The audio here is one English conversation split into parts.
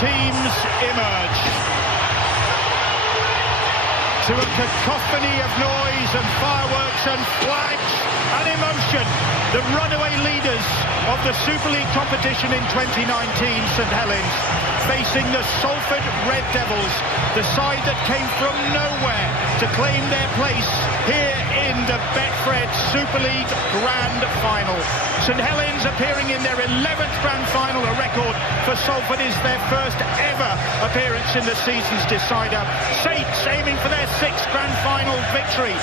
teams emerge. To a cacophony of noise and fireworks and flags and emotion, the runaway leaders of the Super League competition in 2019, St Helens, facing the Salford Red Devils, the side that came from nowhere to claim their place here in the Betfred Super League Grand Final. St Helens appearing in their 11th Grand Final, a record for Salford is their first ever appearance in the season's decider. Saints aiming for their 6th Grand Final victory.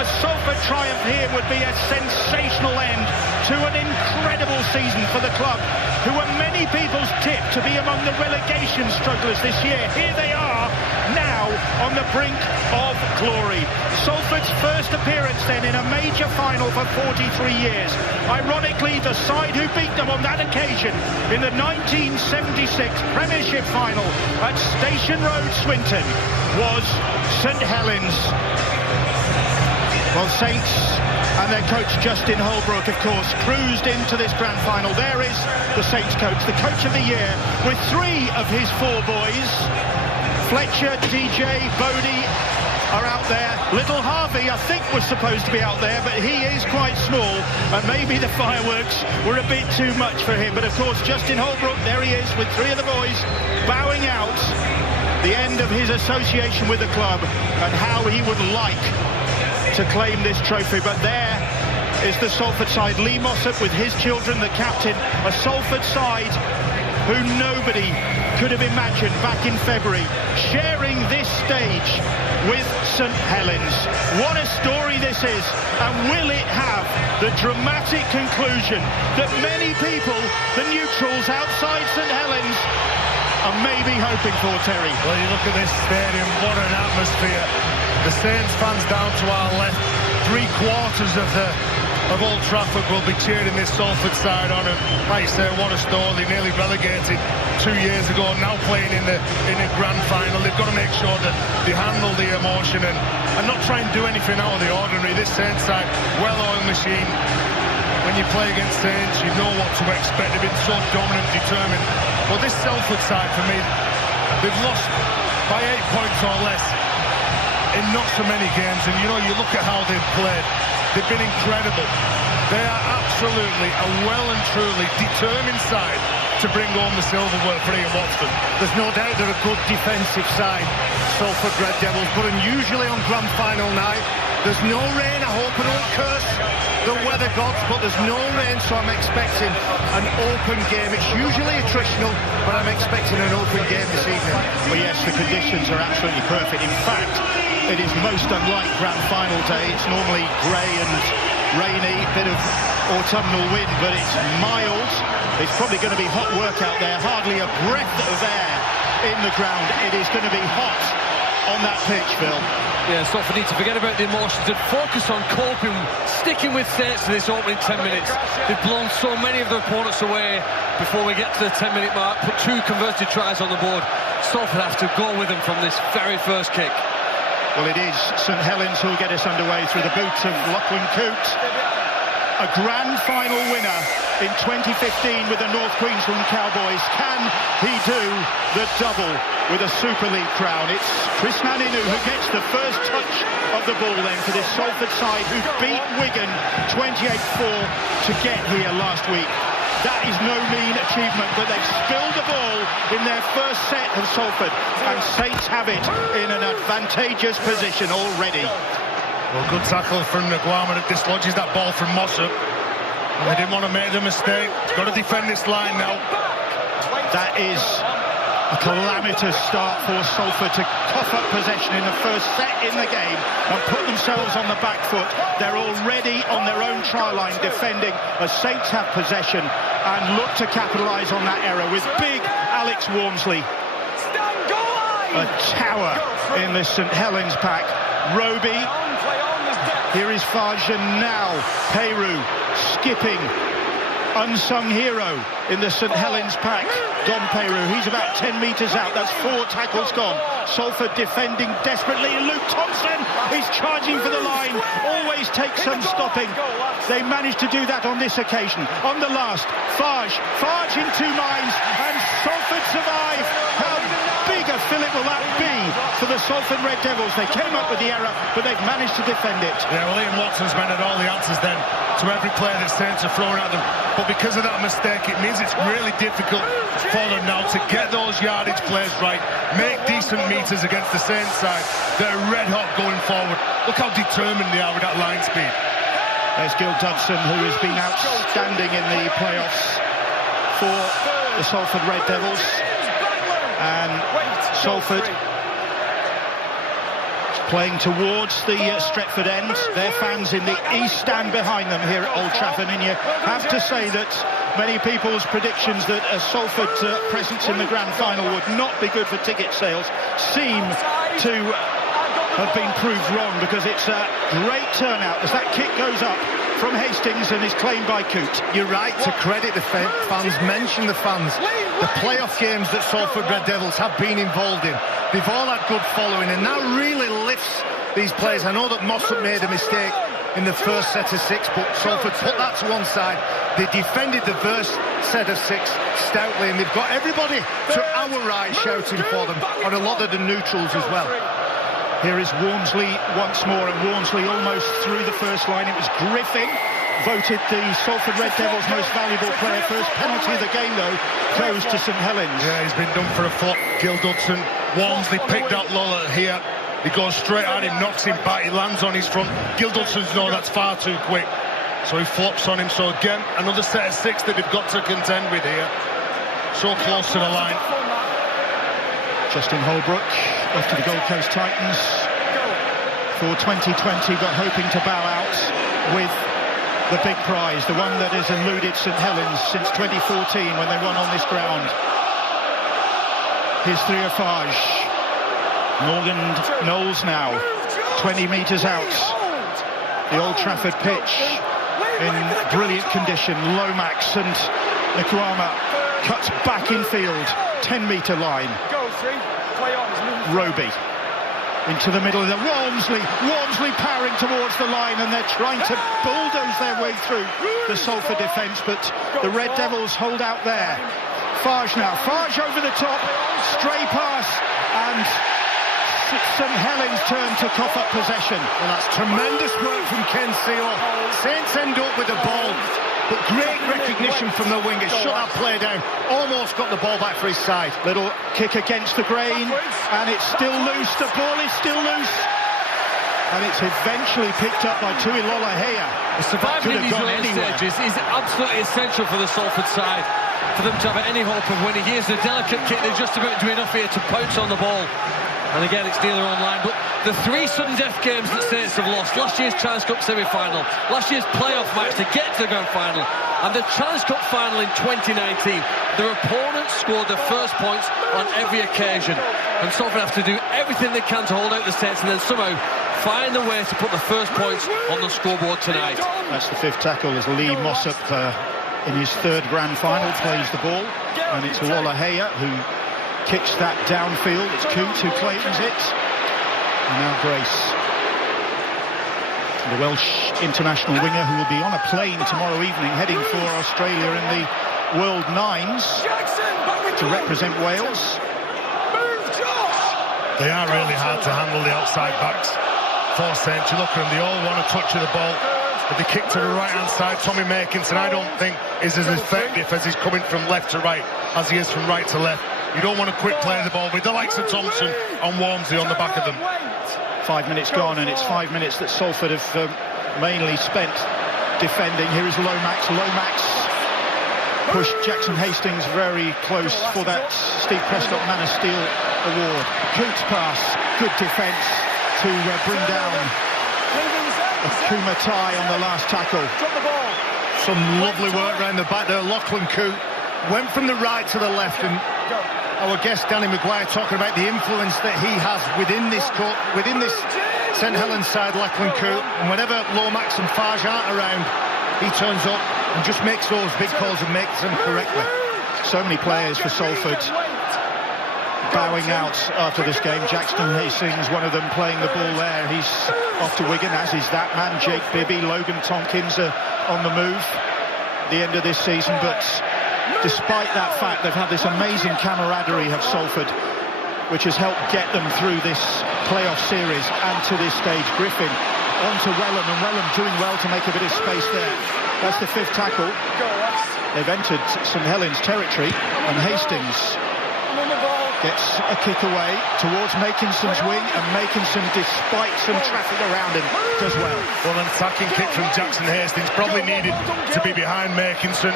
A Salford triumph here would be a sensational end to an incredible season for the club, who were many people's tip to be among the relegation strugglers this year. Here they are now on the brink of glory. Salford's first appearance then in a major final for 43 years. Ironically, the side who beat them on that occasion in the 1976 Premiership final at Station Road, Swinton, was St Helens. Well, Saints and their coach Justin Holbrook, of course, cruised into this grand final. There is the Saints coach, the coach of the year, with 3 of his 4 boys. Fletcher, DJ, Bodie are out there. Little Harvey, I think, was supposed to be out there, but he is quite small, and maybe the fireworks were a bit too much for him. But of course, Justin Holbrook, there he is with 3 of the boys, bowing out the end of his association with the club and how he would like to claim this trophy. But there is the Salford side. Lee Mossop with his children, the captain. A Salford side who nobody could have imagined back in February, sharing this stage with St Helens. What a story this is, and will it have the dramatic conclusion that many people, the neutrals outside St Helens, are maybe hoping for, Terry? Well, you look at this stadium, what an atmosphere. The Saints fans down to our left, 3/4 of Old Trafford will be cheering this Salford side on, and like you say, what a story. They nearly relegated 2 years ago, now playing in the grand final. They've got to make sure that they handle the emotion and not try and do anything out of the ordinary. This Saints side, well-oiled machine. When you play against Saints, you know what to expect. They've been so dominant, determined. Well, this Salford side, for me, they've lost by 8 points or less in not so many games, and you know, you look at how they've played, they've been incredible. They are absolutely a well and truly determined side to bring home the silverware for Ian Watson. There's no doubt they're a good defensive side, Salford Red Devils, but unusually on grand final night, there's no rain. I hope I don't curse the weather gods, but there's no rain, so I'm expecting an open game. It's usually attritional, but I'm expecting an open game this evening. Well, yes, the conditions are absolutely perfect. In fact, it is most unlike grand final day. It's normally grey and rainy, bit of autumnal wind, but it's mild. It's probably going to be hot work out there, hardly a breath of air in the ground. It is going to be hot on that pitch, Phil. Yeah, Salford need to forget about the emotions and focus on coping, sticking with Saints for this opening 10 minutes. They've blown so many of their opponents away before we get to the 10-minute mark, put 2 converted tries on the board. Salford have to go with them from this very first kick. Well, it is St Helens who will get us underway through the boots of Lachlan Coote. A grand final winner in 2015 with the North Queensland Cowboys. Can he do the double with a Super League crown? It's Chris Naninu who gets the first touch of the ball then for this Salford side who beat Wigan 28-4 to get here last week. That is no mean achievement, but they've spilled the ball in their first set of Salford, and Saints have it in an advantageous position already. Well, good tackle from Nguama that dislodges that ball from Mossop. And they didn't want to make the mistake. Got to defend this line now. That is a calamitous start for Salford to cough up possession in the first set in the game and put themselves on the back foot. They're already on their own try line defending as Saints have possession and look to capitalise on that error with big Alex Walmsley. A tower in the St Helens pack. Roby. Here is Farjan now. Peru skipping. Unsung hero in the St Helens pack. Dom Peru, he's about 10 metres out. That's 4 tackles gone. Salford defending desperately. Luke Thompson is charging for the line. Always takes some stopping. They managed to do that on this occasion. On the last, Farge in 2 minds, and Salford survive. How Philip, will that be for the Salford Red Devils? They came up with the error, but they've managed to defend it. Yeah, well, Ian Watson's meant all the answers then to every player that Saints are throwing at them. But because of that mistake, it means it's really difficult for them now to get those yardage plays right, make decent meters against the Saints side. They're red hot going forward. Look how determined they are with that line speed. There's Gil Dudson, who has been outstanding in the playoffs for the Salford Red Devils. And Salford playing towards the Stretford end. Their fans in the east stand behind them here at Old Trafford, and you have to say that many people's predictions that a Salford presence in the grand final would not be good for ticket sales seem to have been proved wrong, because it's a great turnout as that kick goes up from Hastings and is claimed by Coote. You're right to credit the fans, mention the fans. The playoff games that Salford Red Devils have been involved in, they've all had good following, and that really lifts these players. I know that Mossop made a mistake in the first set of 6, but Salford put that to one side. They defended the first set of 6 stoutly, and they've got everybody to our right shouting for them, on a lot of the neutrals as well. Here is Walmsley once more, and Walmsley almost through the first line. It was Griffin, voted the Salford Red Devils most valuable player. First penalty of the game, though, goes to St Helens. Yeah, he's been done for a foot. Gil Dudson, Walmsley picked up Lola here. He goes straight at him, knocks him back, he lands on his front. Gil Dudson's no, that's far too quick. So he flops on him. So again, another set of 6 that they've got to contend with here. So close to the line. Justin Holbrook off to the Gold Coast Titans for 2020, but hoping to bow out with the big prize, the one that has eluded St Helens since 2014 when they won on this ground. Here's Thriafage. Morgan Knowles now 20 metres out. The Old Trafford pitch in brilliant condition. Lomax and Nkwama cuts back in field, 10-metre line. Roby into the middle of the Walmsley powering towards the line, and they're trying to bulldoze their way through the Salford defence, but the Red Devils hold out there. Fage now, Fage over the top, stray pass, and St Helens turn to cough up possession. Well, that's tremendous work from Ken Seal. Saints end up with the ball, but great recognition from the wingers. Shut that play down. Almost got the ball back for his side. Little kick against the grain, and it's still loose. The ball is still loose, and it's eventually picked up by Tuilola Heya. Surviving in these early stages is absolutely essential for the Salford side, for them to have any hope of winning. Here's a delicate kick. They're just about to do enough here to pounce on the ball. And again, it's near their own line. But the 3 sudden death games that Saints have lost, last year's Challenge Cup semi-final, last year's playoff match to get to the grand final, and the Challenge Cup final in 2019, their opponents scored their first points on every occasion. And Salford have to do everything they can to hold out the Saints, and then somehow find a way to put the first points on the scoreboard tonight. That's the 5th tackle as Lee Mossop, in his 3rd grand final, plays the ball. And it's Lola Heya who kicks that downfield. It's Coote who claims it. And now Grace, the Welsh international winger, who will be on a plane tomorrow evening heading for Australia in the World Nines to represent Wales. They are really hard to handle, the outside backs for Saints. You look at them, they all want a touch of the ball. But the kick to the right-hand side, Tommy Makinson, I don't think is as effective as he's coming from left to right as he is from right to left. You don't want to quick play the ball with the likes of Thompson and Walmsley on the back of them. 5 minutes gone, and it's 5 minutes that Salford have mainly spent defending. Here is Lomax. Lomax pushed Jackson Hastings very close for that Steve Prescott Man of Steel award. Coote's pass, good defence to bring down Kumatai on the last tackle. Some lovely work round the back there. Lachlan Coote went from the right to the left, and our guest Danny Maguire talking about the influence that he has within this St Helens side, Lachlan Coote, and whenever Lomax and Fage aren't around, he turns up and just makes those big calls and makes them correctly. So many players for Salford bowing out after this game. Jackson Hastings, one of them, playing the ball there. He's off to Wigan, as is that man, Jake Bibby. Logan Tompkins on the move at the end of this season, but despite that fact, they've had this amazing camaraderie, have Salford. which has helped get them through this playoff series and to this stage. Griffin onto Wellham, and Wellham doing well to make a bit of space there. That's the 5th tackle. They've entered St Helens territory, and Hastings gets a kick away towards Makinson's wing, and Makinson, despite some traffic around him, does well. Well, an attacking kick from Jackson Hastings, probably needed to be behind Makinson.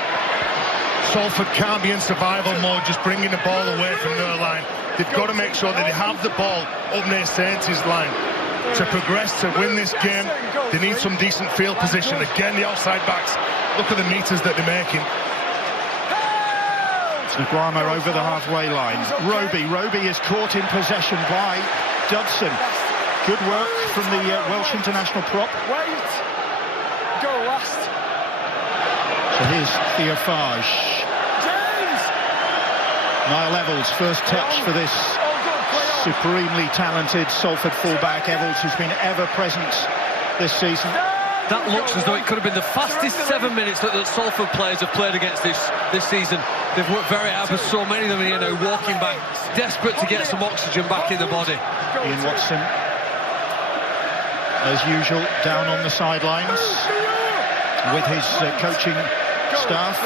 Salford can't be in survival mode, just bringing the ball away from their line. They've got to make sure that they have the ball up near Saints' line. To progress, to win this game, they need some decent field position. Again, the outside backs, look at the metres that they're making. Nguama over the halfway line. Roby is caught in possession by Dodson. Good work from the Welsh international prop. Go last. So here's Theophage. Niall Evalds, first touch for this supremely talented Salford fullback. Evalds, who's been ever present this season. That looks as though it could have been the fastest 7 minutes that the Salford players have played against this season. They've worked very hard, but so many of them here now walking back, desperate to get some oxygen back in the body. Ian Watson, as usual, down on the sidelines with his coaching staff.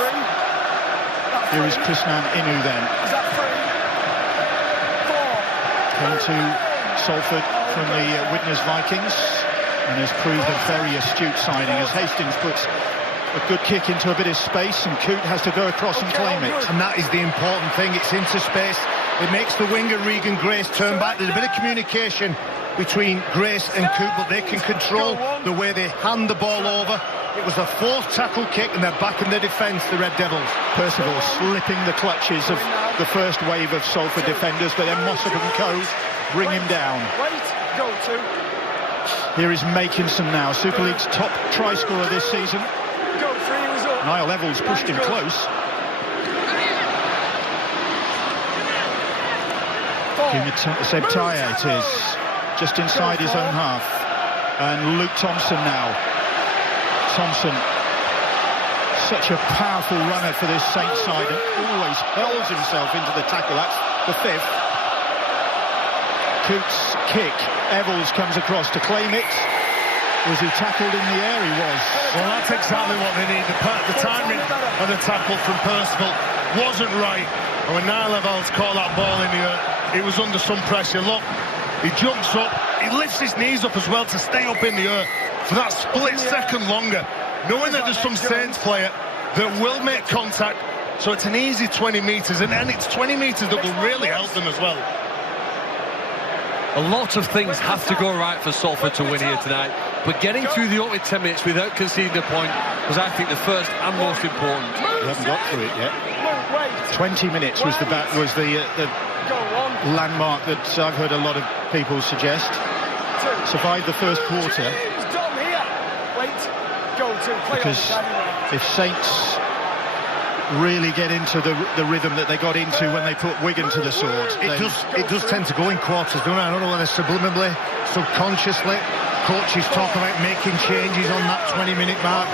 Here is Krishnan Inu then. Came to Salford from the Widnes Vikings and has proved a very astute signing, as Hastings puts a good kick into a bit of space and Coote has to go across and claim it. And that is the important thing. It's into space. It makes the winger Regan Grace turn back. There's a bit of communication between Grace and Coote, but they can control the way they hand the ball over. It was a 4th tackle kick and they're back in the defence, the Red Devils. Percival slipping the clutches of the first wave of Salford defenders, but then Mossop and co bring him down. Here is Makinson now, Super League's top try scorer this season. Niall Evalds pushed him close. Sebtaya it is, just inside his own half. And Luke Thompson now. Thompson, such a powerful runner for this Saints side, and always hurls himself into the tackle. That's the 5th. Coote's kick. Evalds comes across to claim it. Was he tackled in the air? He was. Well, that's exactly what they need. The timing of the tackle from Percival wasn't right. And when Niall Evalds caught that ball in the air, he was under some pressure. Look, he jumps up, he lifts his knees up as well to stay up in the air for that split second longer, knowing that there's some Saints player that will make contact. So it's an easy 20 metres, and it's 20 metres that will really help them as well. A lot of things have to go right for Salford to win here tonight, but getting through the opening 10 minutes without conceding a point was, I think, the first and most important. We haven't got through it yet. 20 minutes was the landmark that I've heard a lot of people suggest. Survived the first quarter. Because if Saints really get into the rhythm that they got into when they put Wigan to the sword, it does tend to go in quarters, don't it? I don't know whether subliminally, subconsciously, coaches talk about making changes on that 20-minute mark.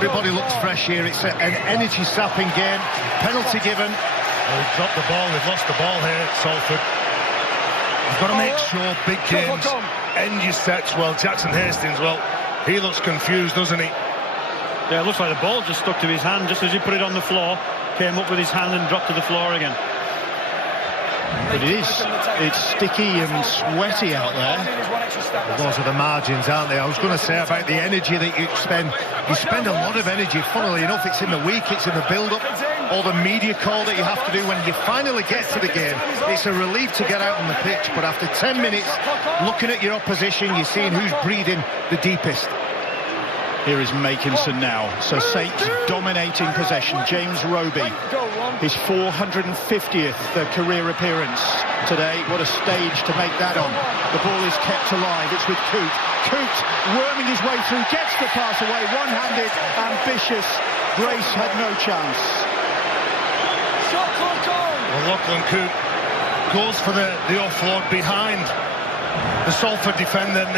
Everybody looks fresh here. It's an energy-sapping game. Penalty given. Well, we've dropped the ball. We've lost the ball here at Salford. You've got to make sure big games end your sets well. Jackson Hastings, well, he looks confused, doesn't he? Yeah, it looks like the ball just stuck to his hand just as he put it on the floor, came up with his hand and dropped to the floor again. But it's sticky and sweaty out there. Those are the margins, aren't they? I was going to say about the energy that you spend. You spend a lot of energy, funnily enough. It's in the week, it's in the build-up, all the media call that you have to do when you finally get to the game. It's a relief to get out on the pitch, but after 10 minutes, looking at your opposition, you're seeing who's breathing the deepest. Here is Makinson now. So Saints dominating possession. James Roby, his 450th career appearance today. What a stage to make that on. The ball is kept alive. It's with Coote. Coote worming his way through, gets the pass away. One-handed, ambitious. Grace had no chance. Well, Lachlan Coote goes for the offload behind the Salford defender.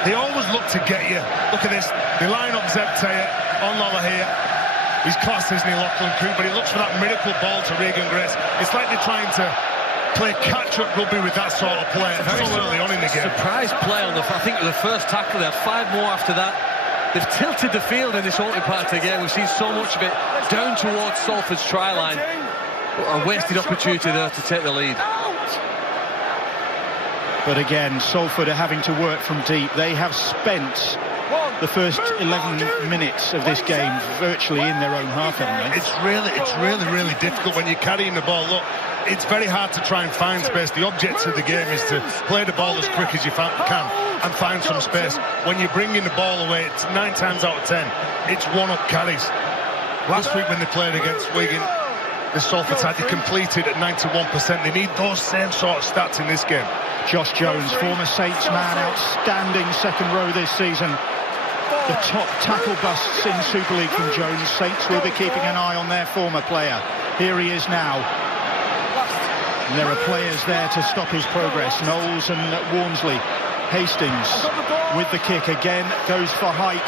They always look to get you. Look at this. They line up Zebtaya on Lola here. He's class, isn't he, Lachlan Coote? But he looks for that miracle ball to Regan Grace. It's like they're trying to play catch-up rugby with that sort of play so early on in the game. Surprise play on I think the first tackle. They had 5 more after that. They've tilted the field in this opening part of the game. We've seen so much of it down towards Salford's try line. A wasted opportunity there to take the lead. But again, Salford are having to work from deep. They have spent the first 11 minutes of this game virtually in their own half, haven't they? It's really difficult when you're carrying the ball. Look, it's very hard to try and find space. The object of the game is to play the ball as quick as you can and find some space. When you're bringing the ball away, it's 9 times out of 10, it's one-up carries. Last week when they played against Wigan, the Salford side, they completed at 91%. They need those same sort of stats in this game. Josh Jones, former Saints man, outstanding second row this season. The top tackle busts in Super League from Jones. Saints will be keeping an eye on their former player. Here he is now. And there are players there to stop his progress. Knowles and Walmsley. Hastings with the kick again, goes for height.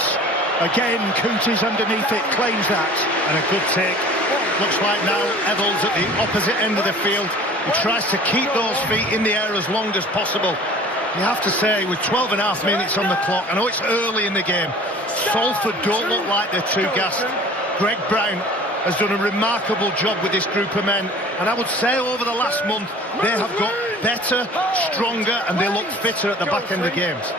Again, Coote is underneath it, claims that. And a good take. Looks like now Eddles at the opposite end of the field. He tries to keep those feet in the air as long as possible. You have to say, with 12 and a half minutes on the clock, I know it's early in the game, Salford don't look like they're too gassed. Greg Brown has done a remarkable job with this group of men, and I would say over the last month they have got better, stronger, and they look fitter at the back end of games.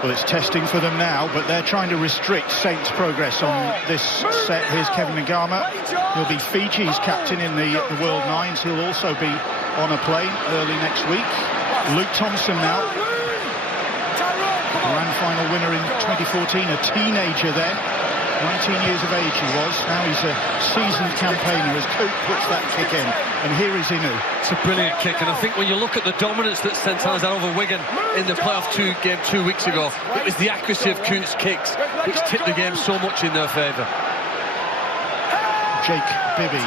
Well, it's testing for them now, but they're trying to restrict Saints' progress on this set. Here's Kevin Ngama. He'll be Fiji's captain in the World Nines. He'll also be on a plane early next week. Luke Thompson now. Grand final winner in 2014, a teenager then. 19 years of age he was. Now he's a seasoned campaigner as Coote puts that kick in. And here is Inu. It's a brilliant kick, and I think when you look at the dominance that St Helens had over Wigan in the playoff game 2 weeks ago, it was the accuracy of Coote's kicks which tipped the game so much in their favour. Jake Bibby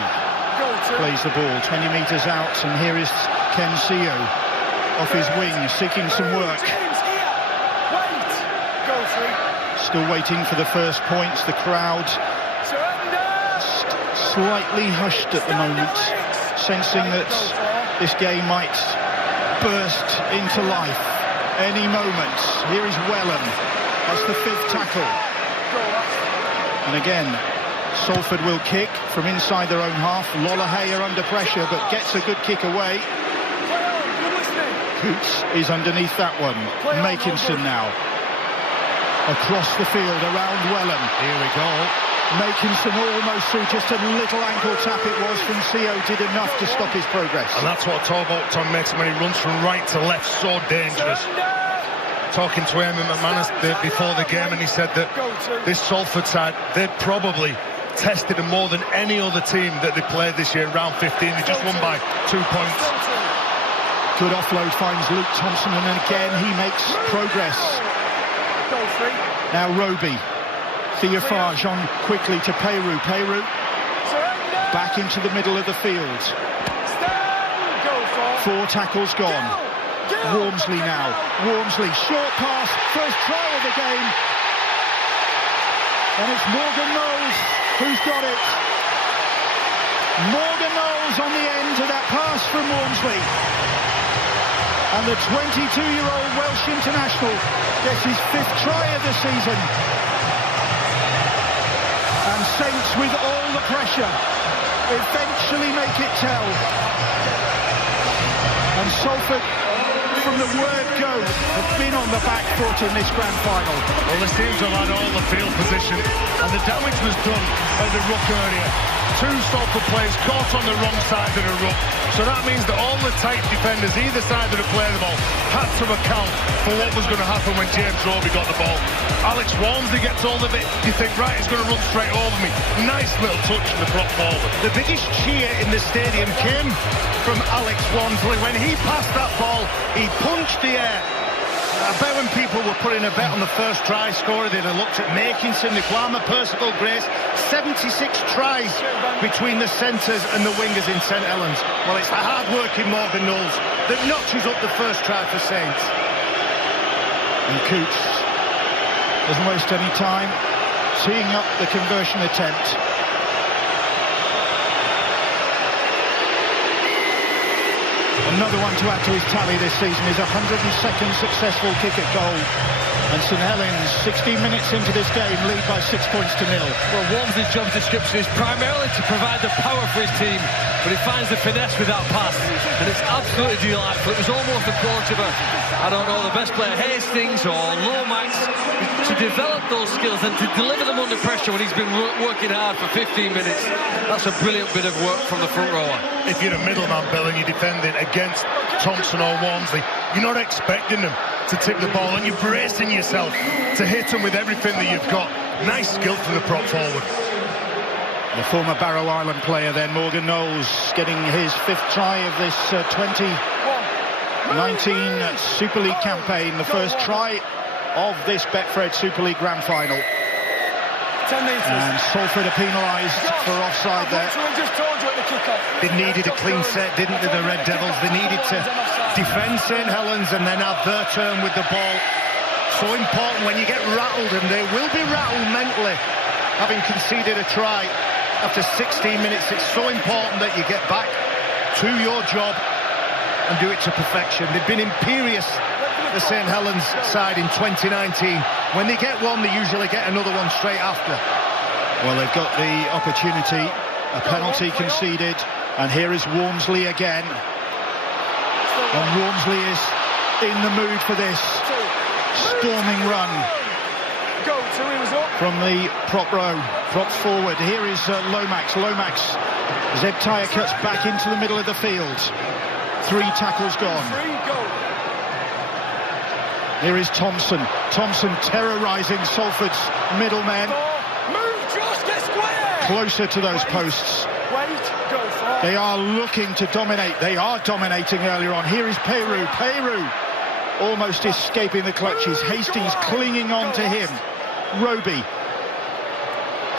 plays the ball 20 metres out, and here is Ken Seo off his wing, seeking some work. Still waiting for the first points. The crowd slightly hushed at the moment, sensing that this game might burst into life any moment. Here is Wellham. That's the 5th tackle. And again, Salford will kick from inside their own half. Lollahay are under pressure, but gets a good kick away. Coots is underneath that one. Makinson now. Across the field, around Wellham. Here we go. Makinson almost through, just a little ankle tap it was from Seo, did enough to stop his progress. And that's what I talk about Tom Mason when he runs from right to left, so dangerous. Talking to Eamon McManus before the game, and he said that this Salford side, they'd probably tested them more than any other team that they played this year in round 15. They just won by 2 points. Good offload finds Luke Thompson, and again he makes progress. Now Roby. Theophage on quickly to Peru. Peru back into the middle of the field. 4 tackles gone. Walmsley now. Walmsley, short pass, first try of the game. And it's Morgan Knowles who's got it. Morgan Knowles on the end of that pass from Walmsley. And the 22-year-old Welsh international gets his 5th try of the season. And Saints, with all the pressure, eventually make it tell. And Salford, from the word go, have been on the back foot in this grand final. Well, they seem to have had all the field position, and the damage was done at the ruck area. 2 Salford players caught on the wrong side of the ruck, so that means that all the tight defenders either side of the play of the ball had to account for what was going to happen when James Roby got the ball. Alex Walmsley gets hold of it. You think, right, he's going to run straight over me. Nice little touch and the drop forward. The biggest cheer in the stadium came from Alex Walmsley. When he passed that ball, he punched the air. I bet when people were putting a bet on the first try scorer, they'd have looked at Makinson, Nkwama, Percival, Grace. 76 tries between the centres and the wingers in St Helens. Well, it's the hard-working Morgan Knowles that notches up the first try for Saints. And Coote doesn't waste any time, teeing up the conversion attempt. Another one to add to his tally this season, his 102nd successful kick at goal. And St Helens, 16 minutes into this game, lead by 6 points to nil. Well, Walmsley's job description is primarily to provide the power for his team, but he finds the finesse with that pass, and it's absolutely delightful. It was almost the quality of the best player, Hastings or Lomax, to develop those skills and to deliver them under pressure when he's been working hard for 15 minutes. That's a brilliant bit of work from the front rower. If you're a middleman, Bill, and you're defending against Thompson or Walmsley, you're not expecting them to tip the ball, and you're bracing yourself to hit them with everything that you've got. Nice skill from the prop forward. The former Barrow Island player then, Morgan Knowles, getting his 5th try of this 2019 Super League campaign, the first try of this Betfred Super League Grand Final. 10 metres. And Salford are penalised for offside there. They needed a clean set, didn't they, the Red Devils? They needed to defend St Helens and then have their turn with the ball. So important when you get rattled, and they will be rattled mentally, having conceded a try after 16 minutes. It's so important that you get back to your job and do it to perfection. They've been imperious, the St Helens side, in 2019. When they get one, they usually get another one straight after. Well, they've got the opportunity, a penalty conceded, and here is Walmsley again. And Walmsley is in the mood for this storming run from the prop row. Props forward. Here is Lomax. Zeb Tyre cuts back into the middle of the field. 3 tackles gone. Here is Thompson. Thompson terrorising Salford's middlemen. Closer to those posts. They are looking to dominate. They are dominating earlier on. Here is Peru. Almost escaping the clutches. Hastings clinging on to him. Roby.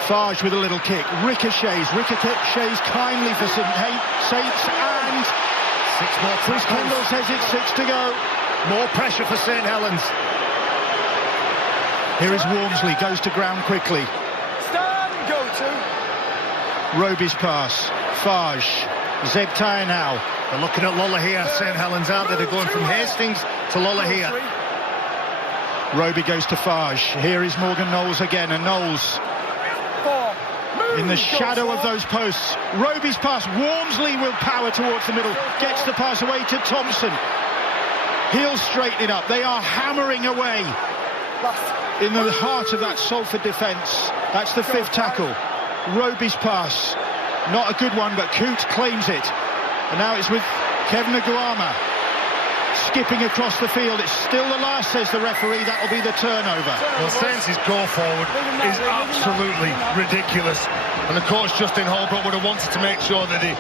Farge with a little kick. Ricochets kindly for Saints, and 6 more. Chris Kendall says it's 6 to go. More pressure for St Helens. Here is Walmsley, goes to ground quickly. Roby's pass. Farge. Zeb Tyre now. They're looking at Lola here, St Helens, aren't they? They're going from Hastings to Lola here. Roby goes to Farge. Here is Morgan Knowles again, and Knowles in the shadow of those posts. Roby's pass. Walmsley will power towards the middle. Gets the pass away to Thompson. He'll straighten it up. They are hammering away in the heart of that Salford defence. That's the 5th tackle. Roby's pass. Not a good one, but Coote claims it. And now it's with Kevin Aguama skipping across the field. It's still the last, says the referee. That'll be the turnover. Well, Saints' go forward is absolutely ridiculous. And of course, Justin Holbrook would have wanted to make sure that he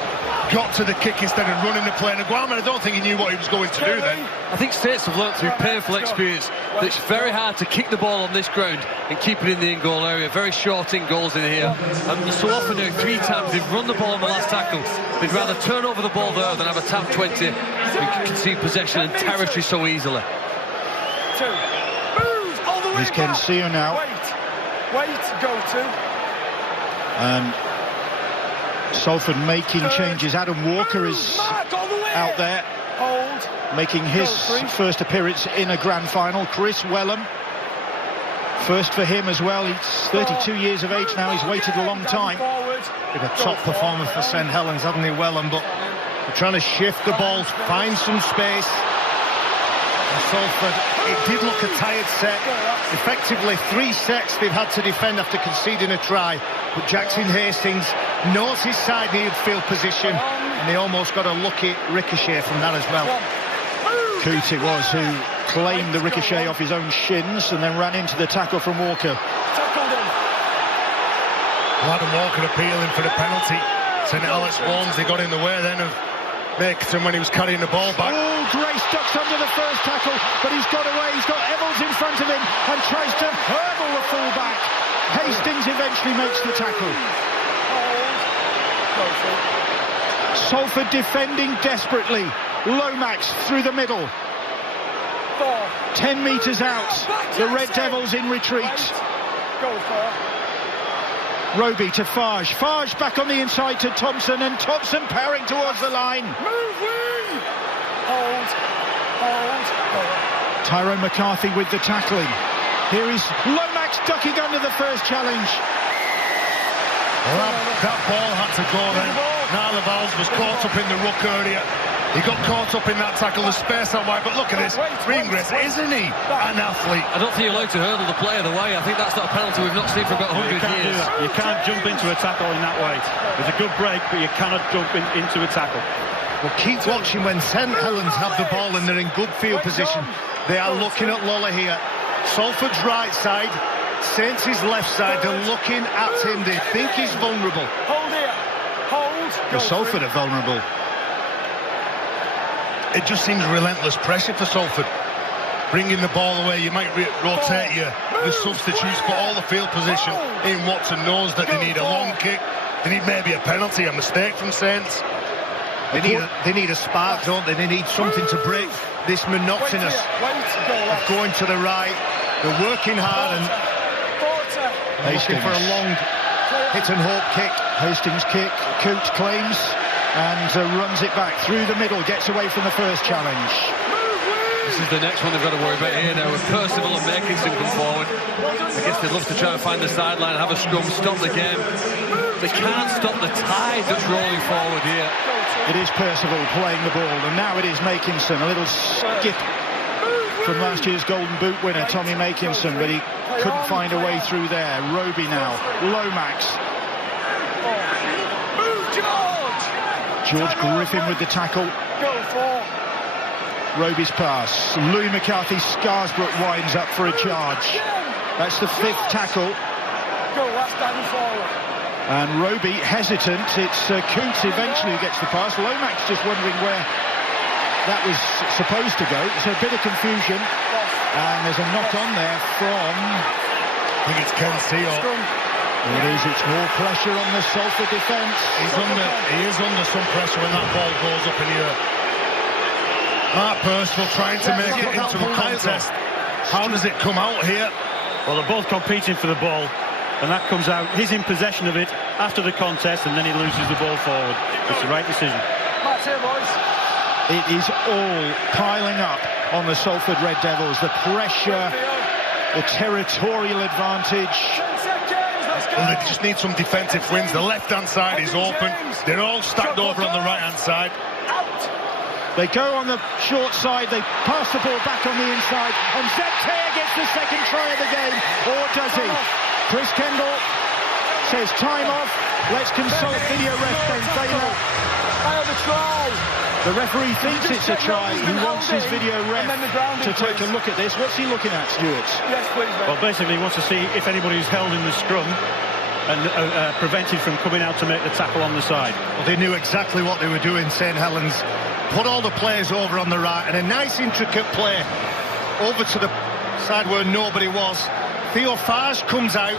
got to the kick instead of running the play. And Aguama, I don't think he knew what he was going to do then. I think Saints have learnt through painful experience that it's very hard to kick the ball on this ground and keep it in the in-goal area. Very short in-goals in here. And so often now, 3 times they've run the ball on the last tackle. They'd rather turn over the ball there than have a tap 20. We can concede possession and territory so easily. Here's Ken Seo now. And Salford making changes. Adam Walker is out there, making his first appearance in a grand final. Chris Wellham, first for him as well. He's 32 years of age now. He's waited a long time. Been a top performer for St Helens, haven't he, Wellham? But they're trying to shift the ball, find some space. And Salford, it did look a tired set. Effectively 3 sets they've had to defend after conceding a try. But Jackson Hastings knows his side field position, and they almost got a lucky ricochet from that as well. Coote it was who claimed the ricochet off his own shins and then ran into the tackle from Walker. Adam Walker appealing for the penalty. St Alex Walmsley got in the way then of Makerton when he was carrying the ball back. Oh, Grace ducks under the first tackle, but he's got away. He's got Evans in front of him and tries to hurdle the fullback. Hastings eventually makes the tackle. Salford defending desperately. Lomax through the middle. 10 metres out. The Red Devils in retreat. Roby to Farge. Farge back on the inside to Thompson, and Thompson powering towards the line. Tyrone McCarthy with the tackling. Here is Lomax ducking under the first challenge. Well, that ball had to go then. Narleval's was caught up in the ruck area. He got caught up in that tackle, the space out wide, but look at this. Ringris, isn't he an athlete? I don't think you're allowed to hurdle the player the way. I think that's not a penalty we've not seen for about 100 years. You can't jump into a tackle in that way. It's a good break, but you cannot jump into a tackle. Well, keep watching when St Helens have the ball and they're in good field position. They are looking at Lola here. Salford's right side, Saints' left side. They're looking at him. They think he's vulnerable. Hold here. Hold. The Salford are vulnerable. It just seems relentless pressure for Salford. Bringing the ball away, you might rotate the substitutes, put all the field position in. Watson knows that they need a long kick. They need maybe a penalty, a mistake from Saints. They need a spark, don't they? They need something to break this monotonous of going to the right. They're working hard and looking for a long hit and hope kick. Hastings kick, Coote claims and runs it back through the middle, gets away from the first challenge. This is the next one they've got to worry about here now. With Percival and Makinson come forward, I guess they'd love to try and find the sideline, have a scrum, stop the game. They can't stop the tide that's rolling forward here. It is Percival playing the ball, and now it is Makinson. A little skip from last year's Golden Boot winner, Tommy Makinson, but he couldn't find a way through there. Roby now, Lomax. George Griffin with the tackle. Roby's pass. Louis McCarthy, Scarsbrook winds up for a charge. That's the fifth tackle. And Roby hesitant. It's Coote eventually who gets the pass. Lomax just wondering where that was supposed to go. It's a bit of confusion. And there's a knock on there from... I think it's Ken Seal. It is. It's more pressure on the Salford defence. He is under some pressure when that ball goes up in the air. Mark Percival trying to make it into a contest. How does it come out here? Well, they're both competing for the ball, and that comes out. He's in possession of it after the contest, and then he loses the ball forward. It's the right decision. It is all piling up on the Salford Red Devils. The pressure, the territorial advantage. Well, they just need some defensive wins. The left-hand side is open. They're all stacked over on the right-hand side. They go on the short side, they pass the ball back on the inside, and Zeptea gets the second try of the game, or does he? Chris Kendall says time off, let's consult video ref Ben Taylor. I have a try. The referee thinks it's a try, he wants his video ref to take a look at this. What's he looking at, Stuart? Yes, please, mate. Well, basically he wants to see if anybody who's held in the scrum and prevented from coming out to make the tackle on the side. Well, they knew exactly what they were doing, St Helens. Put all the players over on the right, and a nice intricate play over to the side where nobody was. Theo Farge comes out,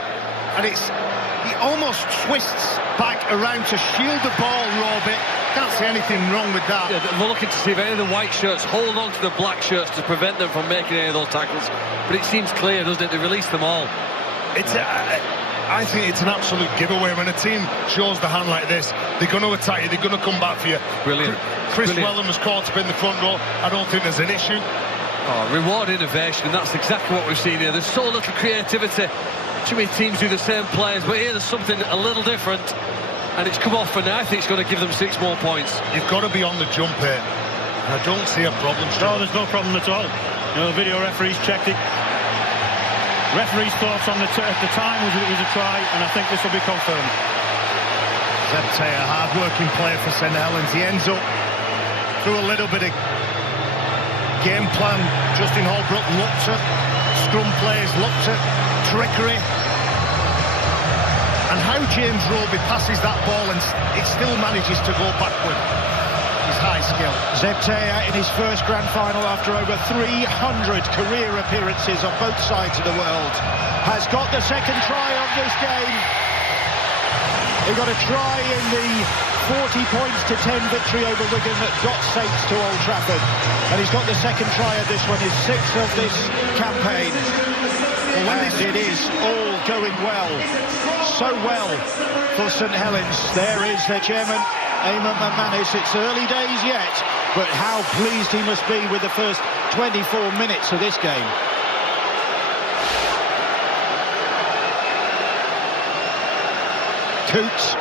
and he almost twists back around to shield the ball, Roby. Can't see anything wrong with that. Yeah, they're looking to see if any of the white shirts hold on to the black shirts to prevent them from making any of those tackles. But it seems clear, doesn't it? They release them all. I think it's an absolute giveaway when a team shows the hand like this. They're going to attack you, they're going to come back for you. Brilliant. Chris Wellham was caught up in the front row. I don't think there's an issue. Oh, reward innovation, and that's exactly what we've seen here. There's so little creativity. Too many teams do the same players, but here there's something a little different, and it's come off, and I think it's going to give them 6 more points. You've got to be on the jump here. I don't see a problem. No, there's no problem at all. You know, the video referees checked it. Referee's thoughts on at the time was that it was a try, and I think this will be confirmed. Zeptea, a hard-working player for St Helens. He ends up through a little bit of game plan. Justin Holbrook looked at scrum plays, looked at trickery, and how James Roby passes that ball and it still manages to go backward. His high skill. Zeptea in his first grand final after over 300 career appearances on both sides of the world has got the second try of this game. He got a try in the 40-10 victory over Wigan that got Saints to Old Trafford, and he's got the second try of this one, his 6th of this campaign. And it is all going well, so well for St Helens. There is their chairman, Eamon McManus. It's early days yet, but how pleased he must be with the first 24 minutes of this game. Coots.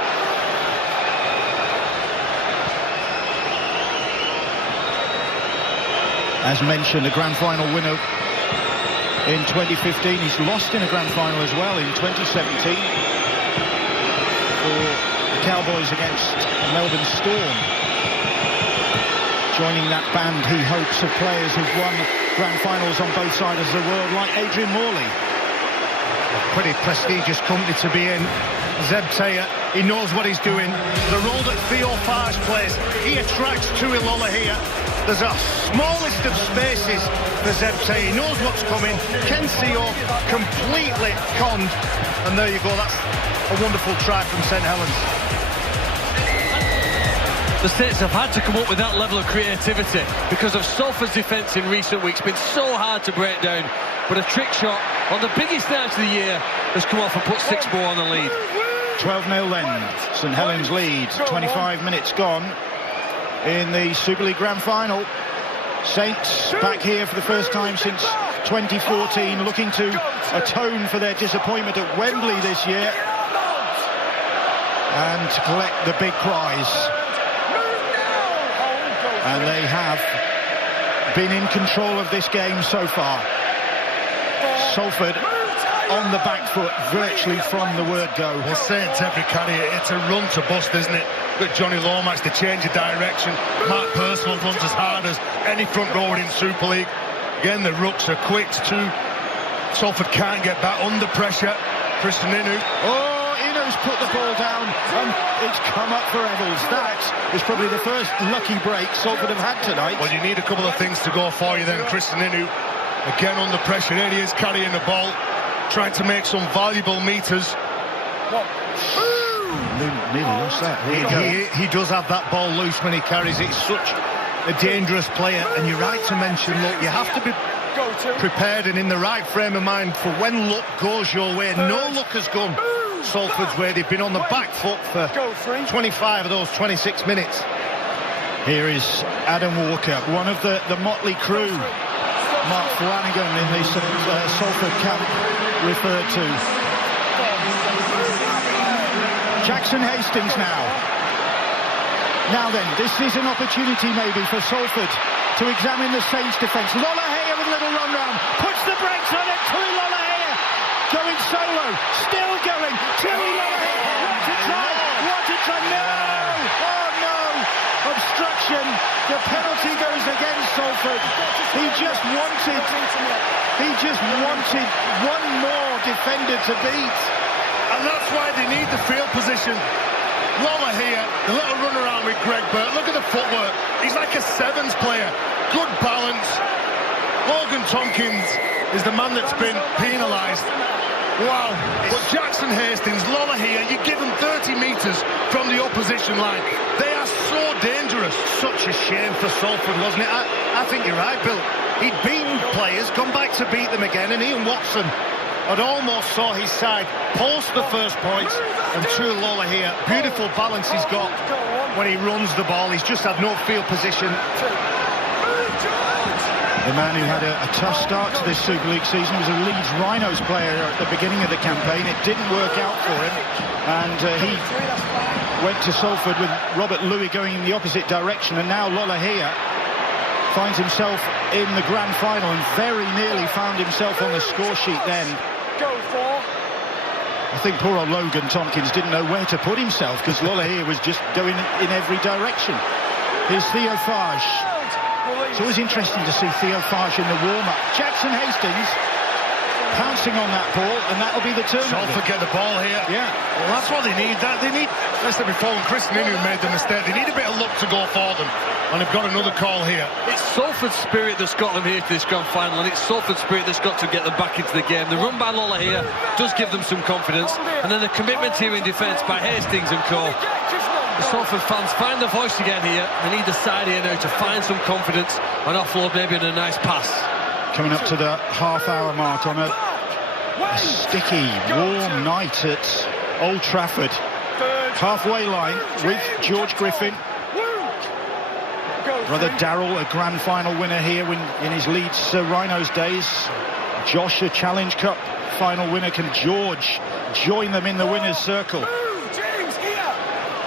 As mentioned, a grand final winner in 2015. He's lost in a grand final as well in 2017 for the Cowboys against Melbourne Storm. Joining that band, he hopes, of players who've won grand finals on both sides of the world, like Adrian Morley. A pretty prestigious company to be in. Zeb Taylor, he knows what he's doing. The role that Theo Farge plays, he attracts Tui Lola here. There's a small list of spaces for Zeb Taylor. He knows what's coming. Ken Seo completely conned. And there you go, that's a wonderful try from St Helens. The Saints have had to come up with that level of creativity because of Salford's defence in recent weeks. Been so hard to break down. But a trick shot on the biggest night of the year has come off and put 6 more on the lead. 12-0 then. St Helens lead. 25 minutes gone in the Super League Grand Final. Saints back here for the first time since 2014, looking to atone for their disappointment at Wembley this year and to collect the big prize. And they have been in control of this game so far. Salford on the back foot virtually from the word go. Well, Saints every carry, it's a run to bust, isn't it? Got Johnny Lomax to change of direction. Mark Purcell runs as hard as any front rower in Super League. Again, the rucks are quick too. Salford can't get back under pressure. Christian Inu. Oh, Inu's put the ball down and it's come up for Evans. That is probably the first lucky break Salford have had tonight. Well, you need a couple of things to go for you then. Christian Inu again under pressure. There he is carrying the ball, trying to make some valuable meters. Nearly lost that. He does have that ball loose when he carries it. He's such a dangerous player, and you're right to mention, look, you have to be prepared and in the right frame of mind for when luck goes your way. No luck has gone Salford's way. They've been on the back foot for 25 of those 26 minutes. Here is Adam Walker, one of the motley crew Mark Flanagan in the Salford camp referred to. Jackson Hastings now. Now then, this is an opportunity maybe for Salford to examine the Saints' defence. Lollahea with a little run round, puts the brakes on it. Tui Lollahea going solo, still going. Tui Lollahea, what a try! What a try! No! Oh no! Obstruction. The penalty goes against Salford. He just wanted one more defender to beat. And that's why they need the field position. Lollahea, the little run around with Greg Burt. Look at the footwork. He's like a sevens player. Good balance. Logan Tompkins is the man that's been penalised. Wow. But Jackson Hastings, Lollahea, you give them 30 metres from the opposition line. They are so dangerous. Such a shame for Salford, wasn't it? I think you're right, Bill. He'd beaten players, gone back to beat them again, and Ian Watson had almost saw his side post the first points, and Tui Lollahea, beautiful balance he's got when he runs the ball. He's just had no field position. The man who had a tough start to this Super League season was a Leeds Rhinos player at the beginning of the campaign. It didn't work out for him, and he went to Salford with Robert Louis going in the opposite direction, and now Lollahea finds himself in the grand final and very nearly found himself on the score sheet then. I think poor old Logan Tompkins didn't know where to put himself because Lollahea was just going in every direction. Here's Theo Farge. It's always interesting to see Theo Farge in the warm-up. Jackson Hastings pouncing on that ball, and that'll be the turnover. Salford get the ball here. Yeah. Well, that's what they need. They need, as I said before, when Christian Inu made the mistake, they need a bit of luck to go for them. And they've got another call here. It's Salford's spirit that's got them here to this grand final, and it's Salford's spirit that's got to get them back into the game. The run by Lollahea does give them some confidence, and then the commitment here in defence by Hastings and co. The Salford fans find their voice again here. They need the side here now to find some confidence and offload maybe in a nice pass. Coming up to the half-hour mark on a sticky, warm night at Old Trafford. halfway line with George Griffin. Brother Darryl, a grand final winner here in his Leeds Rhinos days. Josh, a Challenge Cup final winner. Can George join them in the winner's circle? James, here.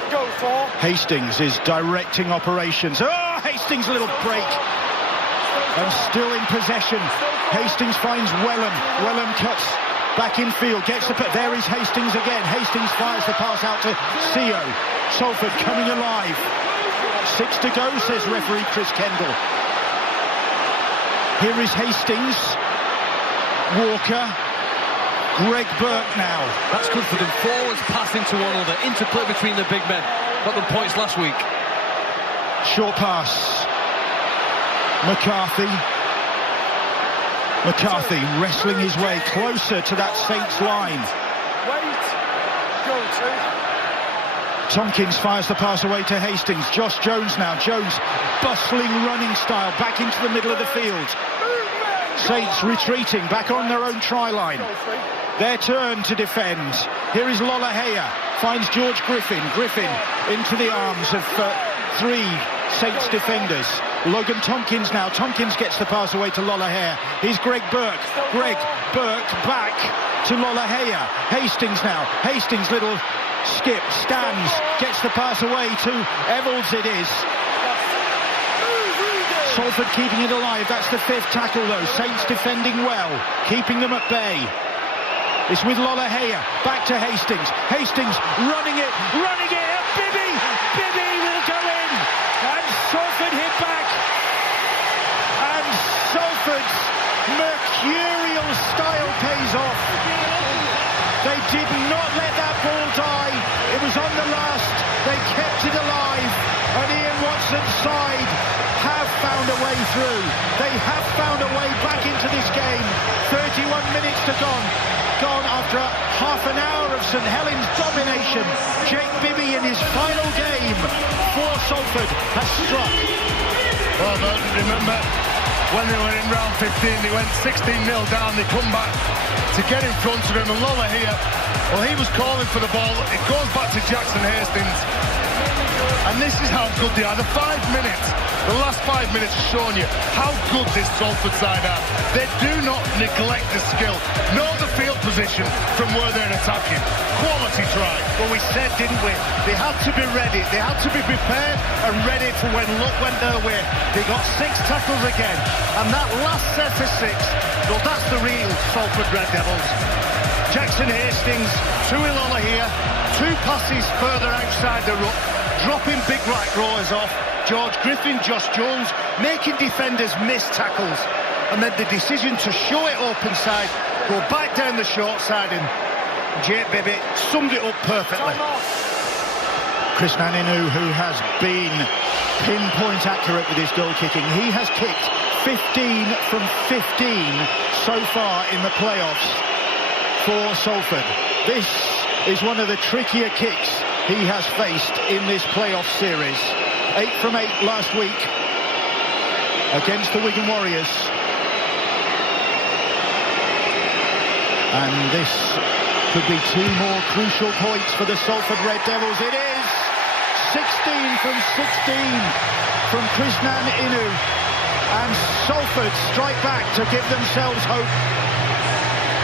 Go for. Hastings is directing operations. Oh, Hastings, a little break. And still in possession. Hastings finds Wellham. Wellham cuts back in field, gets the... There is Hastings again. Hastings fires the pass out to Seo. Salford coming alive. 6 to go, says referee Chris Kendall. Here is Hastings. Walker. Greg Burke now. That's good for them. Forwards passing to one another. Interplay between the big men. Got them points last week. Short pass. McCarthy wrestling his way closer to that Saints line. Wait. Go to. Tompkins fires the pass away to Hastings. Josh Jones now. Jones, bustling running style, back into the middle of the field. Saints retreating, back on their own try line. Their turn to defend. Here is Lollahea, finds George Griffin. Griffin into the arms of 3 Saints defenders. Logan Tompkins now. Tompkins gets the pass away to Lollahea. Here's Greg Burke. Greg Burke back to Lollahea. Hastings now. Hastings, little skip, stands, gets the pass away to Evalds, it is. Salford keeping it alive. That's the 5th tackle though. Saints defending well, keeping them at bay. It's with Lollahea, back to Hastings. Hastings running it, and Bibby will go in. And Salford hit back. And Salford's mercurial style pays off. They did not let that ball die. It was on the last. They kept it alive. And Ian Watson's side have found a way through. They have found a way back into this game. 31 minutes to gone after half an hour of St Helens domination. Jake Bibby in his final game for Salford has struck. Well, remember when they were in round 15, they went 16-0 down, they come back to get in front of him, and Lollahea, well, he was calling for the ball. It goes back to Jackson Hastings, and this is how good they are. The last 5 minutes have shown you how good this Salford side are. They do not neglect the skill, nor the field position from where they're attacking. Quality try. Well, we said, didn't we? They had to be ready. They had to be prepared and ready for when luck went their way. They got 6 tackles again. And that last set of 6, well, that's the real Salford Red Devils. Jackson Hastings, Tuilola here, 2 passes further outside the ruck, dropping big right rowers off. George Griffin, Josh Jones, making defenders miss tackles. And then the decision to show it open side, go back down the short side, and Jake Bibby summed it up perfectly. Chris Naninu, who has been pinpoint accurate with his goal kicking, he has kicked 15 from 15 so far in the playoffs for Salford. This is one of the trickier kicks he has faced in this playoff series. 8 from 8 last week against the Wigan Warriors. And this could be 2 more crucial points for the Salford Red Devils. It is 16 from 16 from Krishnan Inu. And Salford strike back to give themselves hope.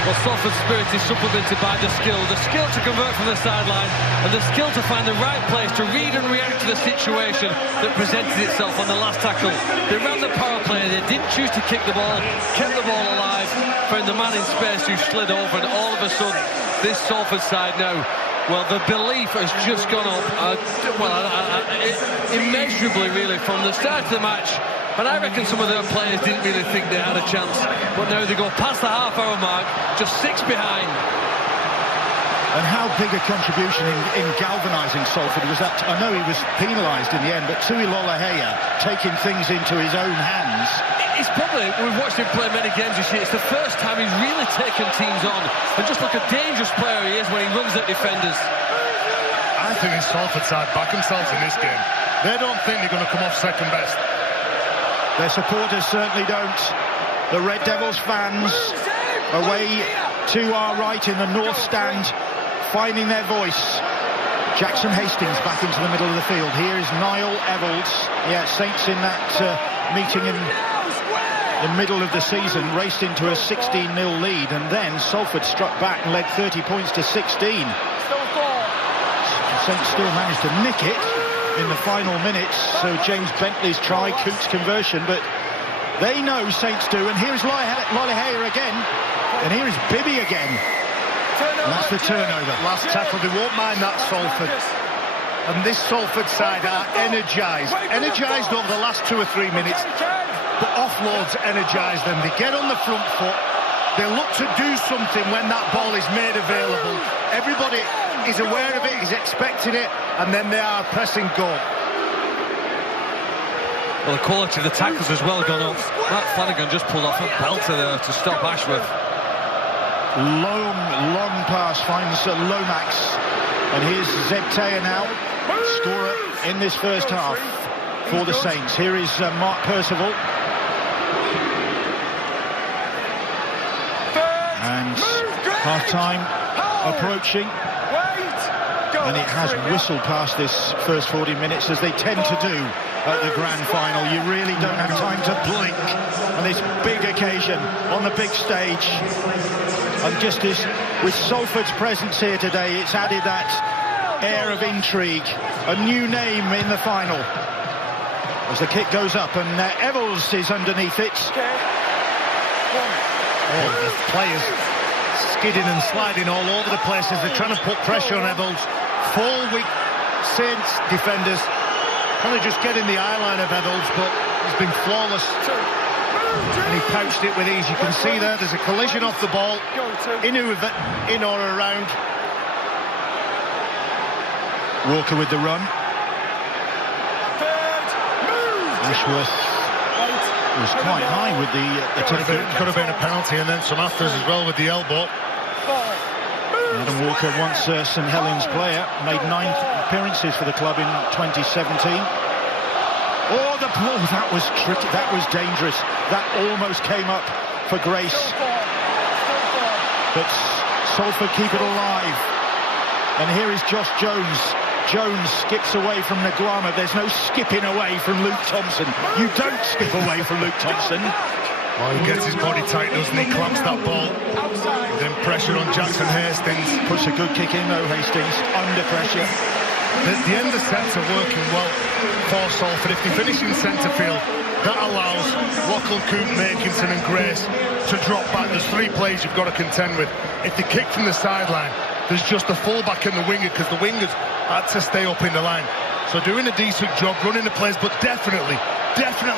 Well, Salford's spirit is supplemented by the skill to convert from the sideline, and the skill to find the right place to read and react to the situation that presented itself on the last tackle. They ran the power play, they didn't choose to kick the ball, kept the ball alive, found the man in space who slid over, and all of a sudden, this Salford side now, well, the belief has just gone up, immeasurably, really, from the start of the match. And I reckon some of their players didn't really think they had a chance. But now they go past the half-hour mark, just 6 behind. And how big a contribution in galvanising Salford was that? I know he was penalised in the end, but Tui Lollahea taking things into his own hands. It's probably, we've watched him play many games this year, it's the first time he's really taken teams on. And just like a dangerous player he is when he runs at defenders. I think his Salford side back themselves in this game. They don't think they're going to come off second best. Their supporters certainly don't. The Red Devils fans away to our right in the north stand, finding their voice. Jackson Hastings back into the middle of the field. Here is Niall Evalds. Yeah, Saints in that meeting in the middle of the season raced into a 16-0 lead, and then Salford struck back and led 30 points to 16. Saints still managed to nick it in the final minutes, so James Bentley's try, Coots' conversion, but they know, Saints do, and here's Lollihea again, and here is Bibby again. And that's the turnover. Last tackle, they won't mind that, Salford. And this Salford side are energised over the last 2 or 3 minutes. The offloads energise them. They get on the front foot. They look to do something when that ball is made available. Everybody is aware of it, is expecting it, and then they are pressing go. Well, the quality of the tackles as well gone up. Matt Flanagan just pulled off a belter there to stop Ashworth. Long pass finds Lomax, and here's Zebtea now, scorer in this first half for the Saints. Here is Mark Percival, and half-time approaching, and it has whistled past this first 40 minutes, as they tend to do at the grand final. You really don't have time to blink on this big occasion, on the big stage. And just as with Salford's presence here today, it's added that air of intrigue, a new name in the final. As the kick goes up, and Evalds is underneath it. Oh, the players skidding and sliding all over the place as they're trying to put pressure on Evalds. 4 weak Saints defenders trying to just get in the eye line of Evalds, but he's been flawless. And he pounched it with ease. You can see there's a collision off the ball, in or around. Walker with the run. Ashworth was quite high with the could have been a penalty, and then some afters as well with the elbow. Adam Walker, once St Helens player, made 9 appearances for the club in 2017. Oh, that was tricky, that was dangerous. That almost came up for grace. But Salford keep it alive. And here is Josh Jones. Jones skips away from Nguama. There's no skipping away from Luke Thompson. You don't skip away from Luke Thompson. Oh, he gets his body tight, doesn't he? Clamps that ball. Then pressure on Jackson Hastings. Puts a good kick in though, Hastings, under pressure. The end of centre working well for Salford. If they finish in centre field, that allows Lockall, Coote, Makinson and Grace to drop back. There's 3 players you've got to contend with. If they kick from the sideline, there's just the full-back and the winger, because the wingers had to stay up in the line. So doing a decent job, running the plays, but definitely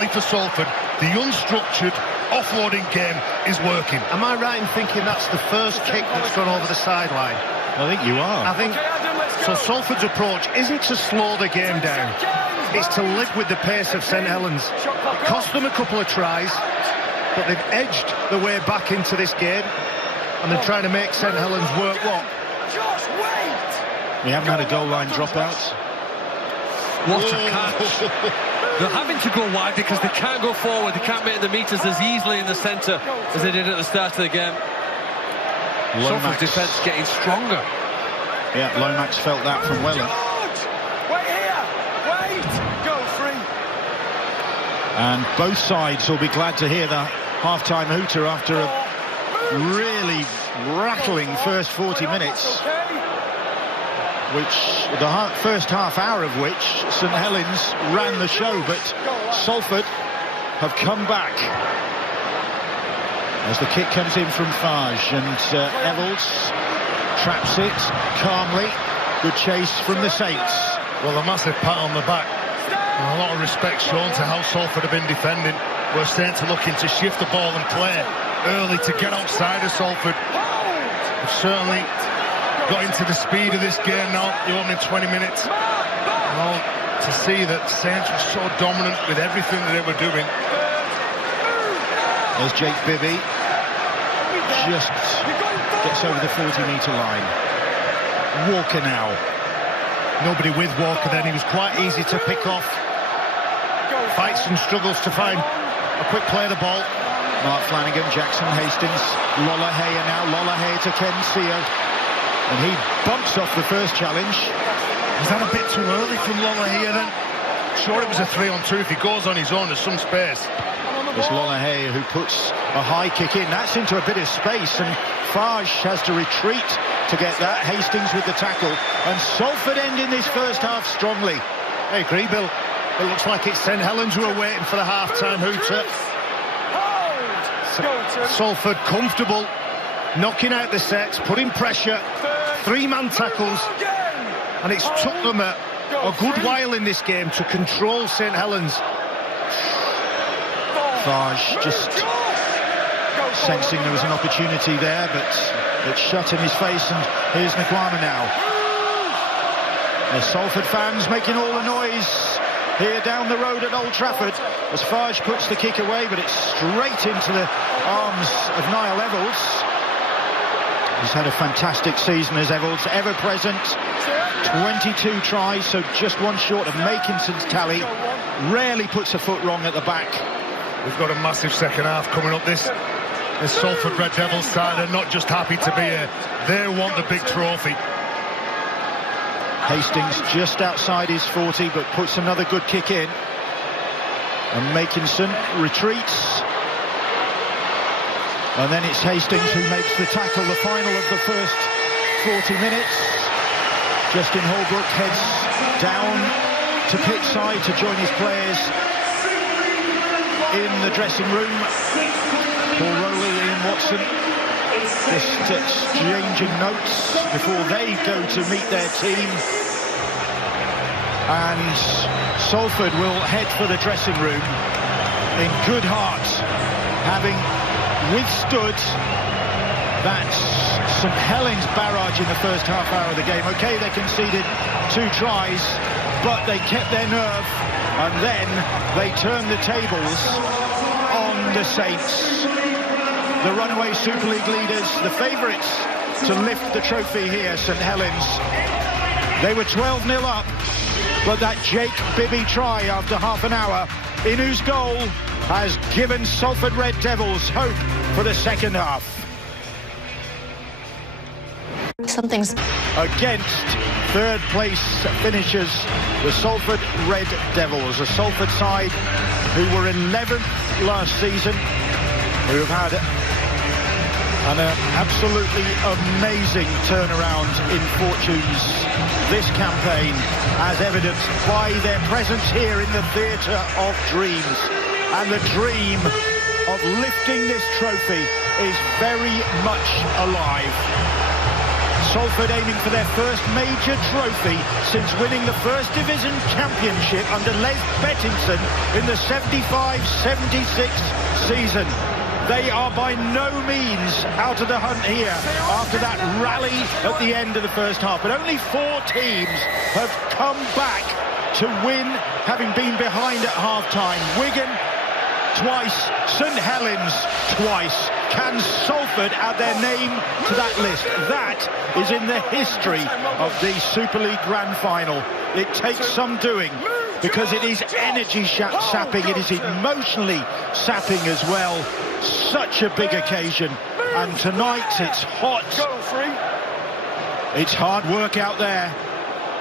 for Salford, the unstructured offloading game is working. Am I right in thinking that's the first kick that's gone over the sideline? I think you are. I think so. Salford's approach isn't to slow the game down, it's to live with the pace of St Helens. It cost them a couple of tries, but they've edged the way back into this game, and they're trying to make St Helens work. What? We haven't had a goal line dropout. What a catch. They're having to go wide because they can't go forward. They can't make the metres as easily in the centre as they did at the start of the game. Salford's defence getting stronger. Yeah, Lomax felt that from Welland. Wait here! Wait! Go free! And both sides will be glad to hear the half-time hooter after a really rattling first 40 minutes, which the first half hour of which St Helens ran the show, but Salford have come back as the kick comes in from Fage, and Evalds traps it calmly. Good chase from the Saints. Well, a massive pat on the back and a lot of respect shown to how Salford have been defending. Where Saints are looking to shift the ball and play early to get outside of Salford. They've certainly got into the speed of this game now, the opening 20 minutes. Well, to see that Saints were so dominant with everything that they were doing. There's Jake Bibby. Just gets over the 40-metre line. Walker now. Nobody with Walker then. He was quite easy to pick off. Fights and struggles to find a quick play of the ball. Mark Flanagan, Jackson Hastings, Lollihea now. Lollihea to Ken Seo. And he bumps off the first challenge. Is that a bit too early from Longer here then? Sure, it was a 3-on-2. If he goes on his own, there's some space. It's Lonahay who puts a high kick in. That's into a bit of space, and Farge has to retreat to get that. Hastings with the tackle, and Salford ending this first half strongly. I agree, Bill. It looks like it's St Helens who are waiting for the half-time hooter. Salford comfortable, knocking out the sets, putting pressure, 3-man tackles, and it's took them a good while in this game to control St Helens. Farge just sensing there was an opportunity there, but it's shut in his face, and here's Nkwama now. The Salford fans making all the noise here down the road at Old Trafford as Farge puts the kick away, but it's straight into the arms of Niall Evalds. He's had a fantastic season as Evalds, ever present. 22 tries, so just one short of Makinson's tally. Rarely puts a foot wrong at the back. We've got a massive second half coming up. This Salford Red Devils side are not just happy to be here. They want the big trophy. Hastings just outside his 40, but puts another good kick in. And Makinson retreats. And then it's Hastings who makes the tackle, the final of the first 40 minutes. Justin Holbrook heads down to pitch side to join his players in the dressing room. Paul Rowley, Ian Watson just exchanging notes before they go to meet their team. And Salford will head for the dressing room in good heart, having withstood that St Helens barrage in the first half hour of the game. OK, they conceded 2 tries, but they kept their nerve, and then they turned the tables on the Saints. The runaway Super League leaders, the favourites to lift the trophy here, St Helens. They were 12-0 up, but that Jake Bibby try after half an hour in whose goal has given Salford Red Devils hope for the second half. Something's against third place finishers, the Salford Red Devils, a Salford side who were 11th last season, who have had an absolutely amazing turnaround in fortunes this campaign, as evidenced by their presence here in the Theatre of Dreams. And the dream of lifting this trophy is very much alive. Salford aiming for their first major trophy since winning the First Division Championship under Les Bettingson in the 75-76 season. They are by no means out of the hunt here after that rally at the end of the first half. But only 4 teams have come back to win, having been behind at half-time. Wigan twice, St Helens twice. Can Salford add their name to that list? That is in the history of the Super League Grand Final. It takes some doing, because it is energy sapping, it is emotionally sapping as well. Such a big occasion, and tonight it's hot. It's hard work out there.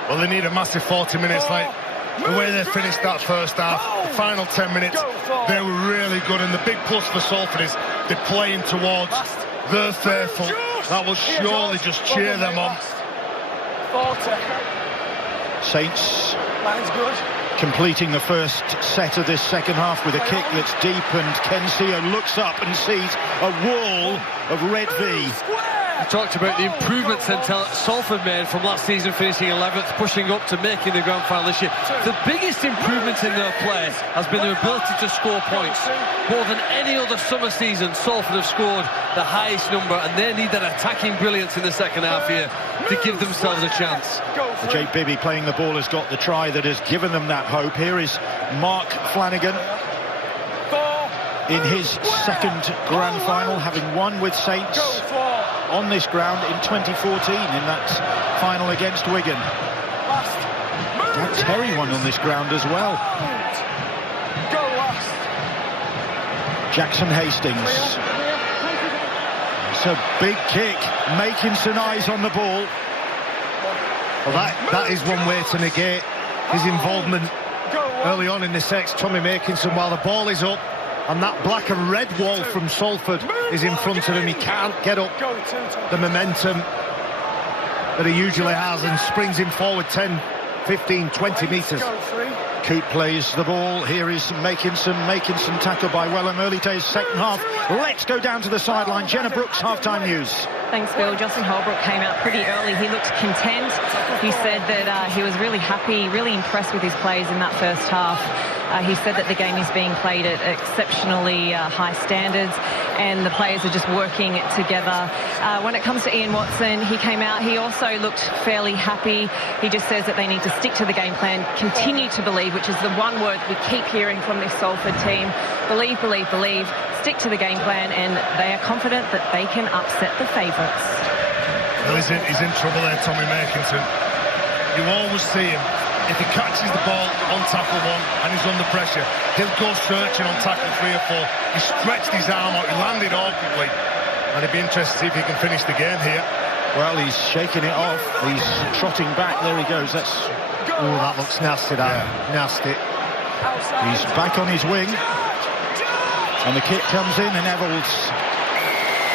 Well, they need a massive 40 minutes, like the way they finished that first half. The final 10 minutes, they were really good, and the big plus for Salford is they're playing towards their faithful. That will surely just cheer them on. Saints completing the first set of this second half with a kick that's deep, and Kensio looks up and sees a wall of red V. We talked about the improvements that Salford made from last season, finishing 11th, pushing up to making the grand final this year. The biggest improvement in their play has been their ability to score points. More than any other summer season, Salford have scored the highest number, and they need that attacking brilliance in the second half here to give themselves a chance. Jake Bibby playing the ball has got the try that has given them that hope. Here is Mark Flanagan in his second grand final, having won with Saints on this ground in 2014 in that final against Wigan. Terry won on this ground as well. Jackson Hastings. It's a big kick. Makinson eyes on the ball. Well, that is one way to negate his involvement early on in the set. Tommy Makinson, while the ball is up and that black and red wall from Salford is in front of him, he can't get up the momentum that he usually has and springs him forward 10, 15, 20 metres. Coote plays the ball. Here is Makinson. Makinson tackled by Wellham. Early days, second half. Let's go down to the sideline. Jenna Brooks, half-time news. Thanks, Bill. Justin Holbrook came out pretty early. He looked content. He said that he was really happy, really impressed with his plays in that first half. He said that the game is being played at exceptionally high standards and the players are just working together. When it comes to Ian Watson, he came out. He also looked fairly happy. He just says that they need to stick to the game plan, continue to believe, which is the one word we keep hearing from this Salford team. Believe, believe, believe. Stick to the game plan, and they are confident that they can upset the favourites. Well, he's in trouble there, Tommy Makinson. You always see him. If he catches the ball on tackle 1 and he's under pressure, he'll go searching on tackle 3 or 4. He stretched his arm out, he landed awkwardly. And it'd be interesting to see if he can finish the game here. Well, he's shaking it off. He's trotting back. There he goes. That's... Oh, that looks nasty, that. Yeah. Nasty. He's back on his wing. And the kick comes in, and Evalds...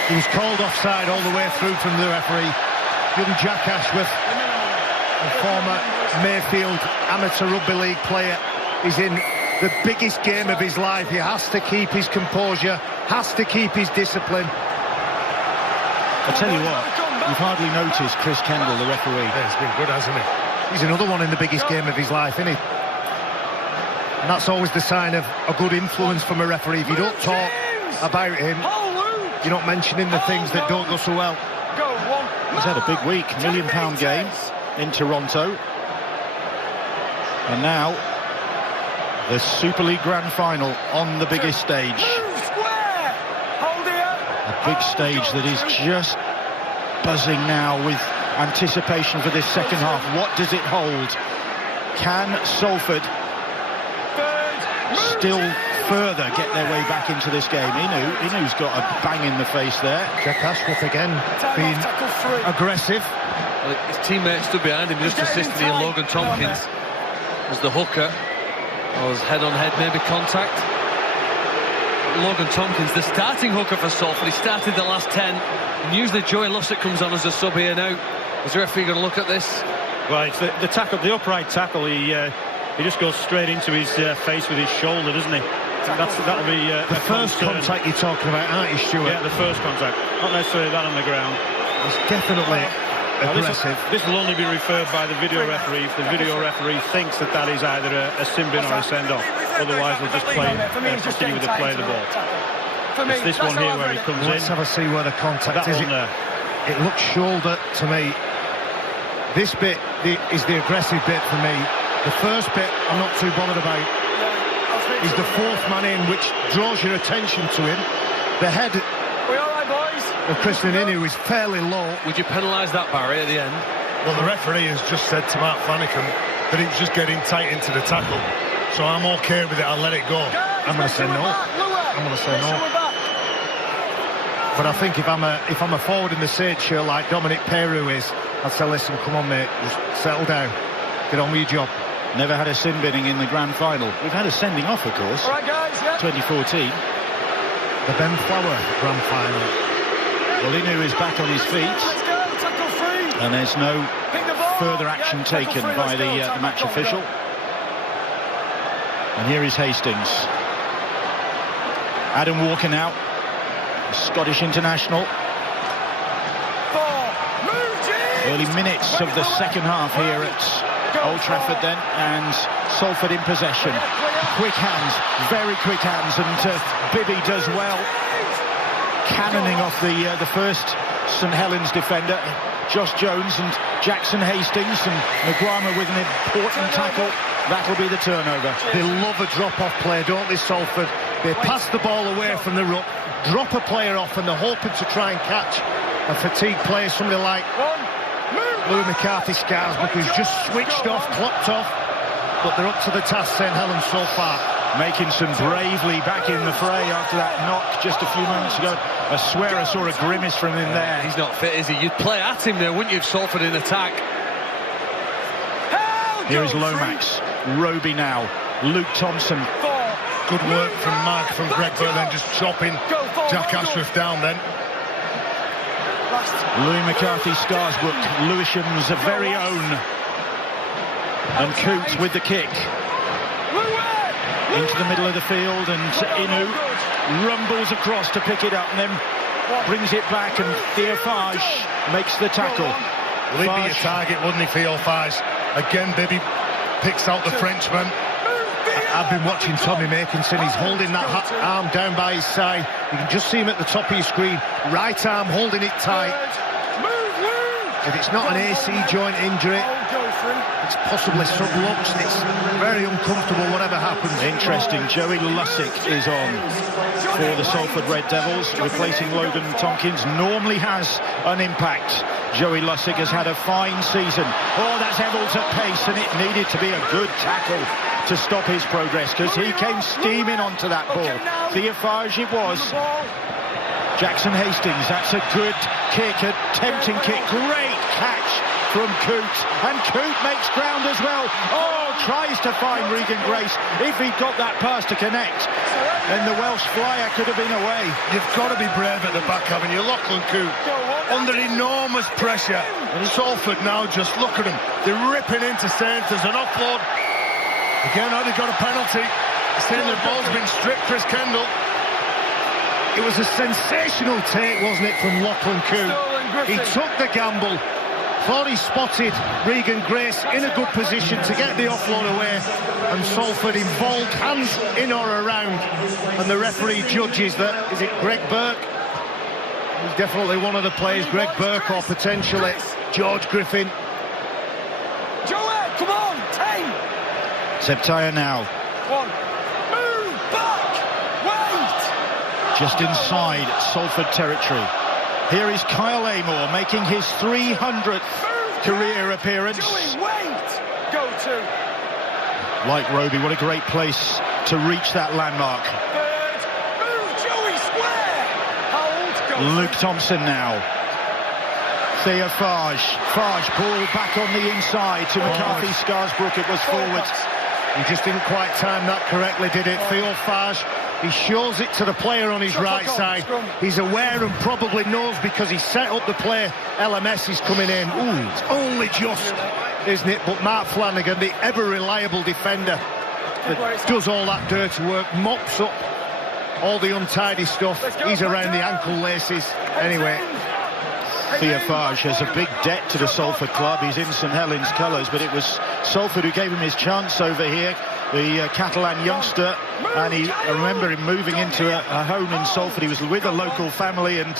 He was called offside all the way through from the referee. Young Jack Ashworth, a former Mayfield amateur rugby league player, is in the biggest game of his life. He has to keep his composure, has to keep his discipline. I'll tell you what, you've hardly noticed Chris Kendall, the referee. Yeah, he's been good, hasn't he? He's another one in the biggest game of his life, isn't he? And that's always the sign of a good influence from a referee. If you don't talk about him, you're not mentioning the things that don't go so well. He's had a big week, £1 million game in Toronto. And now, the Super League Grand Final on the biggest stage. A big stage that is just buzzing now with anticipation for this second half. What does it hold? Can Salford still further get their way back into this game? Inu's got a bang in the face there. Jack Ashworth again being aggressive. Well, his teammate stood behind him, just assisted in Logan Tompkins as the hooker. Was head-on-head, maybe contact. Logan Tompkins, the starting hooker for Salford. He started the last 10. And usually Joey Lussett comes on as a sub here now. Is the referee going to look at this? Well, it's the tackle, the upright tackle. He just goes straight into his face with his shoulder, doesn't he? That'll be the first contact you're talking about, aren't you, Stuart? Yeah, the first contact. Not necessarily that on the ground. It's definitely aggressive. This will only be referred by the video referee if the video referee thinks that is either a sin bin or a send-off. Otherwise, we'll just continue with the play of the ball. It's this one here where he comes in. Let's have a see where the contact is. It looks shoulder to me. This bit is the aggressive bit for me. The first bit I'm not too bothered about. Is the fourth man in, which draws your attention to him. The head of Christian Inu is fairly low. Would you penalise that, Barry, at the end? Well, the referee has just said to Mark Flanagan that he was just getting tight into the tackle. So I'm okay with it, I'll let it go. I'm going to say no. I'm going to say no. But I think if I'm a forward in the sage shirt like Dominic Peru is, I'd say, listen, come on, mate, just settle down. Get on with your job. Never had a sin binning in the grand final. We've had a sending off, of course. All right, guys, yeah. 2014. The Ben Flower grand final. Well, Inu is back on his feet. And there's no further action taken by the match official. And here is Hastings. Adam Walker now, Scottish international. Early minutes of the second half here at Old Trafford then, and Salford in possession. Quick hands, very quick hands, and Bibby does well, cannoning off the first St Helens defender, Josh Jones, and Jackson Hastings, and Maguama with an important tackle. That'll be the turnover. They love a drop-off play, don't they, Salford? They pass the ball away from the ruck, drop a player off, and they're hoping to try and catch a fatigued player, somebody like Louis McCarthy-Scarsburg, who's just switched off, clocked off, but they're up to the task, St Helens, so far. Makinson bravely back in the fray after that knock just a few moments ago. I swear I saw a grimace from him there. He's not fit, is he? You'd play at him there, wouldn't you, if Salford in attack? Here is Lomax, Roby now, Luke Thompson. Good work from Mark, from Greg Burr, then just chopping Jack Ashworth down then. Louis McCarthy, Scarsbrook, Lewisham's very own. And Coots with the kick. Into the middle of the field, and Inu rumbles across to pick it up and then brings it back, and Theophage makes the tackle. Well, he'd be a target, wouldn't he, Theophage? Again, Bibby picks out the Frenchman. I've been watching Tommy Makinson. He's holding that arm down by his side. You can just see him at the top of your screen. Right arm holding it tight. If it's not an AC joint injury, it's possibly subluxed. It's very uncomfortable, whatever happens. Interesting. Joey Lussick is on for the Salford Red Devils, replacing Logan Tompkins. Normally has an impact. Joey Lussick has had a fine season. Oh, that's Eccles at pace, and it needed to be a good tackle to stop his progress, because he came steaming onto that ball. Theophage it was. Jackson Hastings, that's a good kick, a tempting kick. Great catch from Coote, and Coote makes ground as well. Oh, tries to find Regan Grace. If he'd got that pass to connect, then the Welsh flyer could have been away. You've got to be brave at the back, haven't you? Lachlan Coote under enormous pressure, and Salford now, just look at them. They're ripping into Saints. There's an offload. Again, they've got a penalty. Saying the ball's been stripped, Chris Kendall. It was a sensational take, wasn't it, from Lachlan Coote? He took the gamble, thought he spotted Regan Grace in a good position to get the offload away, and Salford involved, hands in or around, and the referee judges that, is it Greg Burke? He's definitely one of the players, Greg Burke, or potentially George Griffin. Joel, come on, 10! Septaya now. Move back! Wait! Just inside Salford territory. Here is Kyle Amor making his 300th career appearance. Joey, wait! Go to. Like Roby, what a great place to reach that landmark. Move, Joey, square! Hold, go. Luke Thompson now. Theophage. Fage ball back on the inside to McCarthy. Scarsbrook, it was forward. He just didn't quite time that correctly, did it? Theophage, he shows it to the player on his right side. He's aware and probably knows, because he set up the play. LMS is coming in. Ooh, it's only just, isn't it? But Mark Flanagan, the ever-reliable defender that does all that dirty work, mops up all the untidy stuff. He's around the ankle laces. Anyway, Theophage has a big debt to the Salford club. He's in St Helens colours, but it was Salford who gave him his chance over here, the Catalan youngster, and I remember him moving into a home in Salford. He was with a local family, and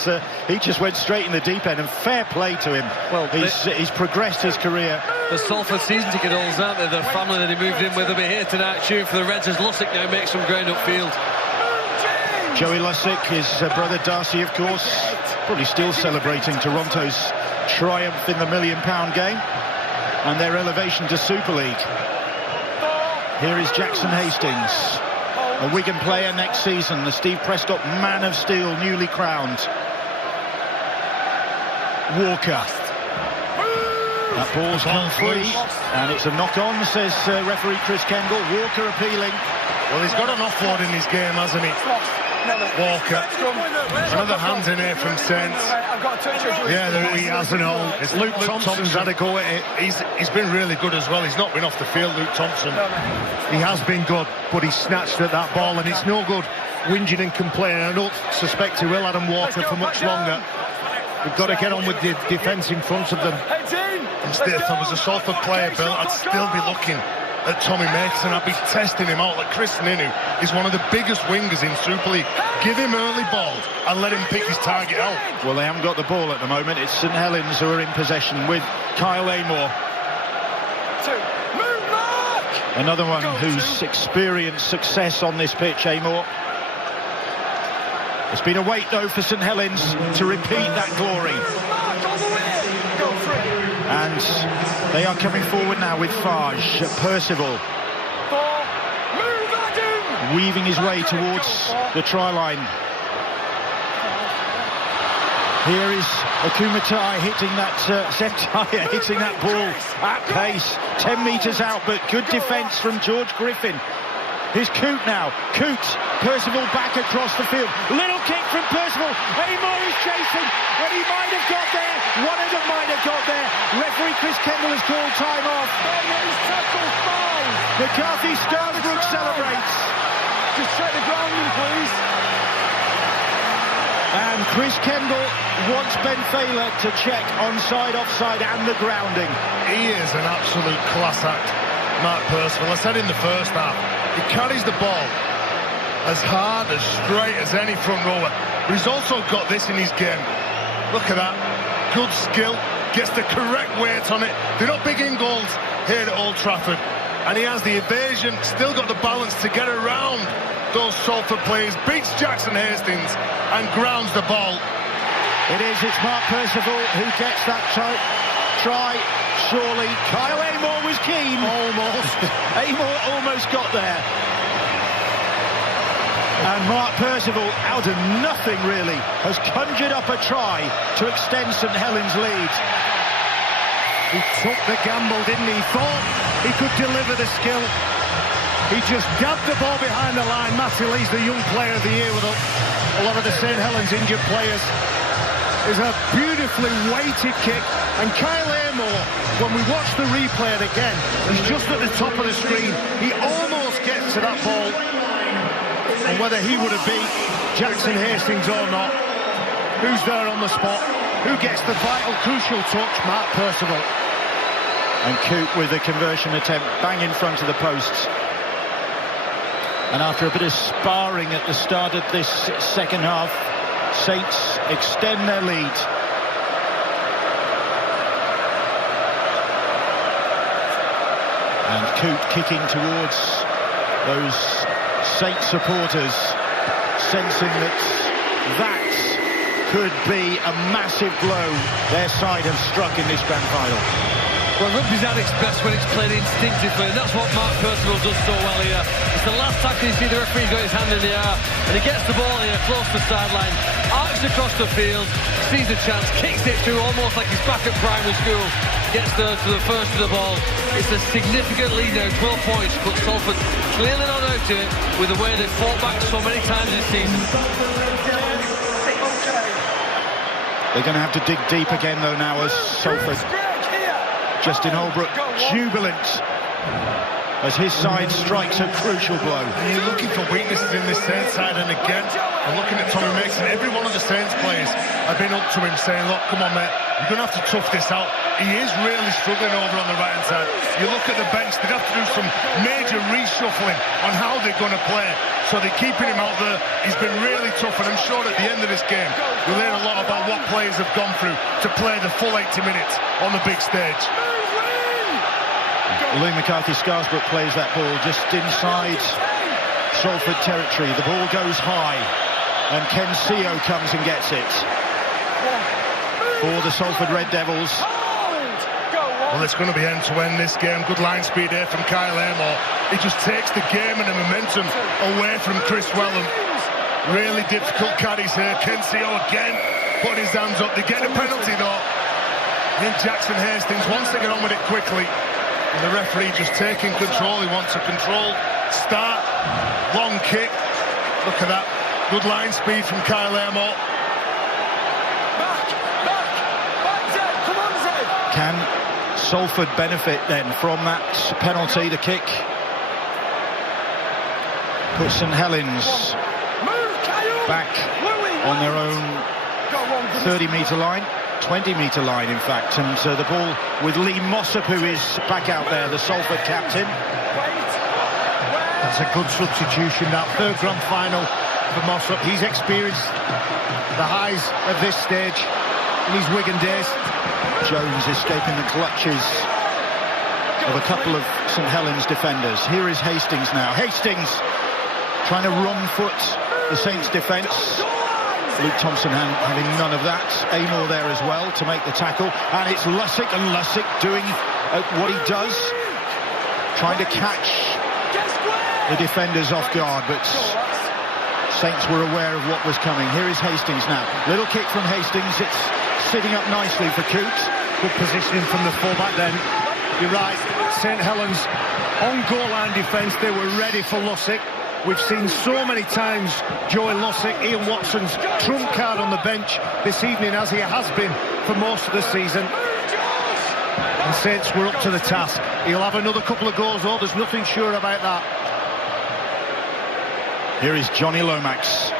he just went straight in the deep end, and fair play to him. Well, he's progressed his career. The Salford season ticket holders, aren't they? The family that he moved in with will be here tonight cheering for the Reds as Lussick now makes some ground upfield. Joey Lussick, his brother Darcy, of course, probably still celebrating Toronto's triumph in the £1 million game and their elevation to Super League. Here is Jackson Hastings, a Wigan player next season, the Steve Prescott Man of Steel, newly crowned. Walker. That ball's gone free, and it's a knock-on, says referee Chris Kendall. Walker appealing. Well, he's got an offload in his game, hasn't he? Walker. Another hand in here from Saints. Yeah, he has an all. It's Luke Thompson's had a go at it. He's been really good as well. He's not been off the field, Luke Thompson. He has been good, but he snatched at that ball, and it's no good whinging and complaining. I don't suspect he will, Adam Walker, for much longer. We've got to get on with the defence in front of them. Instead, if I was a Salford player, Bill, I'd still be looking at Tommy Mason. I'd be testing him out. Like Chris Ninu is one of the biggest wingers in Super League. Give him early ball and let him pick his target out. Well, they haven't got the ball at the moment. It's St Helens who are in possession with Kyle Amor. Another one who's experienced success on this pitch, Amor. It's been a wait, though, for St Helens to repeat that glory. And they are coming forward now with Fage. Percival weaving his way towards the try line. Here is Akumatai hitting that Septaya hitting that ball at pace 10 metres out, but good defence from George Griffin. Here's Coote now. Coote, Percival back across the field. Little kick from Percival. Amor is chasing, and he might have got there. One of them might have got there. Referee Chris Kendall has called time off. McCarthy Scarsbrook celebrates. Just check the grounding, please. And Chris Kendall wants Ben Thaler to check onside, offside, and the grounding. He is an absolute class act, Mark Percival. I said in the first half, he carries the ball as hard, as straight as any front rower. But he's also got this in his game. Look at that. Good skill. Gets the correct weight on it. They're not big in goals here at Old Trafford. And he has the evasion, still got the balance to get around those Salford players. Beats Jackson Hastings and grounds the ball. It's Mark Percival who gets that try. Surely Kyle Amor was keen. Almost. Amor almost got there. And Mark Percival, out of nothing really, has conjured up a try to extend St Helens' lead. He took the gamble, didn't he? He thought he could deliver the skill. He just gabbed the ball behind the line. Matty Lee's the young player of the year with a lot of the St Helens injured players. Is a beautifully weighted kick, and Kyle Amor, when we watch the replay again, he's just at the top of the screen. He almost gets to that ball, and whether he would have beat Jackson Hastings or not, who's there on the spot, who gets the vital, crucial touch? Mark Percival. And Coote with the conversion attempt bang in front of the posts. And after a bit of sparring at the start of this second half, Saints extend their lead. And Coote kicking towards those Saints supporters, sensing that could be a massive blow their side have struck in this grand final. Well, rugby's at its best when it's played instinctively, and that's what Mark Percival does so well here. It's the last tackle you see the referee's got his hand in the air, and he gets the ball here close to the sideline, arcs across the field, sees a chance, kicks it through almost like he's back at primary school, gets there to the first of the ball. It's a significant lead now, 12 points, but Salford clearly not out to it with the way they've fought back so many times this season. They're going to have to dig deep again though now as Salford. Justin Holbrook jubilant as his side strikes a crucial blow. And you're looking for weaknesses in this Saints side, and again, I'm looking at Tommy Mason. Every one of the Saints players have been up to him saying, look, come on mate, you're going to have to tough this out. He is really struggling over on the right hand side. You look at the bench, they'd have to do some major reshuffling on how they're going to play. So they're keeping him out there. He's been really tough, and I'm sure at the end of this game we'll hear a lot about what players have gone through to play the full 80 minutes on the big stage. Lee McCarthy-Scarsbrook plays that ball just inside Salford territory. The ball goes high, and Ken Seo comes and gets it for the Salford Red Devils. Well, it's going to be end-to-end this game. Good line speed here from Kyle Amor. He just takes the game and the momentum away from Chris Wellham. Really difficult carries here. Ken Seo again putting his hands up. They get a penalty though. I think Jackson Hastings wants to get on with it quickly. And the referee just taking control. He wants a controlled start. Long kick. Look at that. Good line speed from Kyle Amor. Can Salford benefit then from that penalty? The kick puts St Helens back on their own 30-metre line. 20-metre line, in fact, and the ball with Lee Mossop, who is back out there, the Salford captain. That's a good substitution, that third grand final for Mossop. He's experienced the highs of this stage in his Wigan days. Jones escaping the clutches of a couple of St Helens defenders. Here is Hastings now. Hastings trying to wrong-foot the Saints' defence. Luke Thompson having none of that. Amor there as well to make the tackle. And it's Lussick, and Lussick doing what he does, trying to catch the defenders off guard, but Saints were aware of what was coming. Here is Hastings now. Little kick from Hastings. It's sitting up nicely for Coote. Good positioning from the fullback then. You're right. St Helens on goal line defence. They were ready for Lussick. We've seen so many times Joey Lussick, Ian Watson's trump card on the bench this evening, as he has been for most of the season. And Saints were up to the task. He'll have another couple of goals, though. There's nothing sure about that. Here is Johnny Lomax,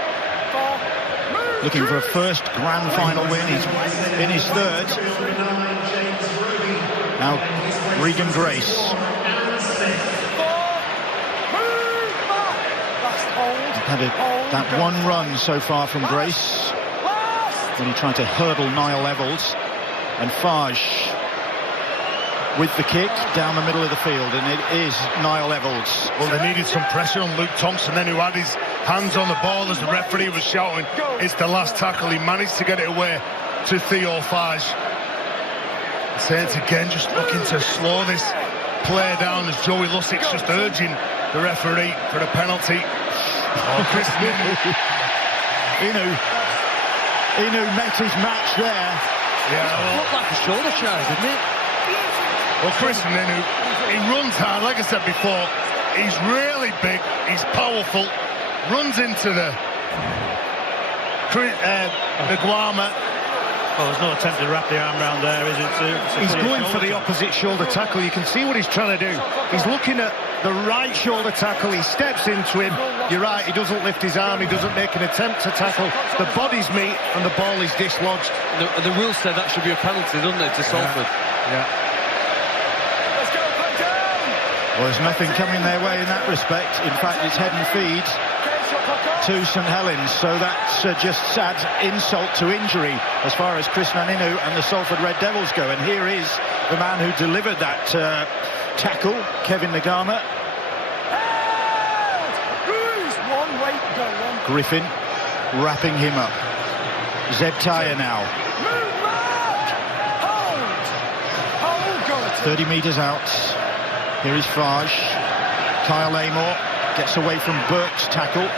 looking for a first grand final win. He's in his third. Now Regan Grace. Had that one run so far from Grace when he tried to hurdle Niall Evalds, and Farge with the kick down the middle of the field, and it is Niall Evalds. Well, they needed some pressure on Luke Thompson then, who had his hands on the ball as the referee was shouting it's the last tackle. He managed to get it away to Theo Farge. Saints again just looking to slow this play down as Joey Lussick's just urging the referee for a penalty. Oh, Chris Inu met his match there. Yeah, well, looked like a shoulder charge, didn't it? Well, Chris Inu, he runs hard, like I said before. He's really big, he's powerful, runs into the Guama. Well, there's no attempt to wrap the arm round there, is it? He's going for the opposite shoulder tackle. You can see what he's trying to do. He's looking at the right shoulder tackle. He steps into him. You're right, he doesn't lift his arm. He doesn't make an attempt to tackle. The bodies meet and the ball is dislodged. The rule said that should be a penalty, doesn't it, to Salford? Yeah. Well, there's nothing coming their way in that respect. In fact, it's head and feed to St Helens, so that's just adds insult to injury as far as Chris Naninu and the Salford Red Devils go. And here is the man who delivered that tackle, Kevin Nagama. Griffin wrapping him up. Zeb Tyre now. 30 metres out. Here is Farge. Kyle Amor gets away from Burke's tackle.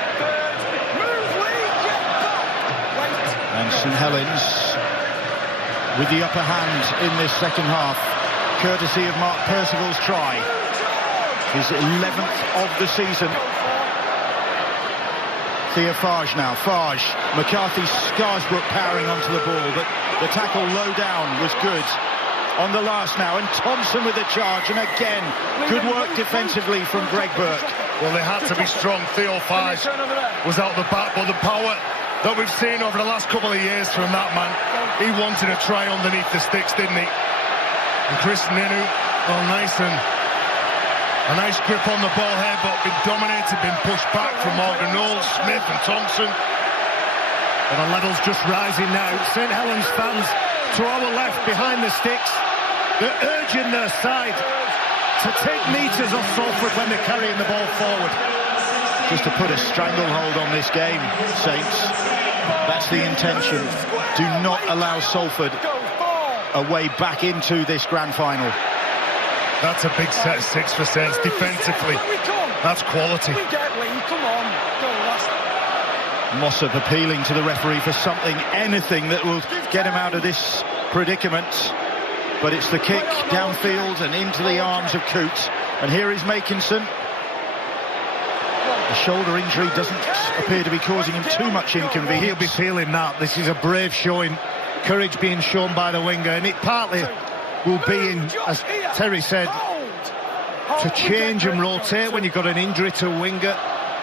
And St Helens with the upper hand in this second half, courtesy of Mark Percival's try. His 11th of the season. Theo Farge now. Farge, McCarthy, Scarsbrook powering onto the ball, but the tackle low down was good. On the last now, and Thompson with the charge, and again, good work defensively from Greg Burke. Well, they had to be strong. Theo Farge was out the back, but the power that we've seen over the last couple of years from that man, he wanted a try underneath the sticks, didn't he? And Chris Ninu, well, nice and a nice grip on the ball here, but been dominated, been pushed back from Morgan Knowles, Smith and Thompson. And the level's just rising now. St Helens fans to our left behind the sticks. They're urging their side to take metres off Salford when they're carrying the ball forward. Just to put a stranglehold on this game, Saints. That's the intention. Do not allow Salford a way back into this grand final. That's a big set of six for Saints defensively. That's quality. Mossop appealing to the referee for something, anything that will get him out of this predicament. But it's the kick downfield and into the arms of Coote. And here is Makinson. The shoulder injury doesn't appear to be causing him too much inconvenience. He'll be feeling that. This is a brave showing. Courage being shown by the winger. And it partly will be in, as Terry said, to change and rotate when you've got an injury to a winger.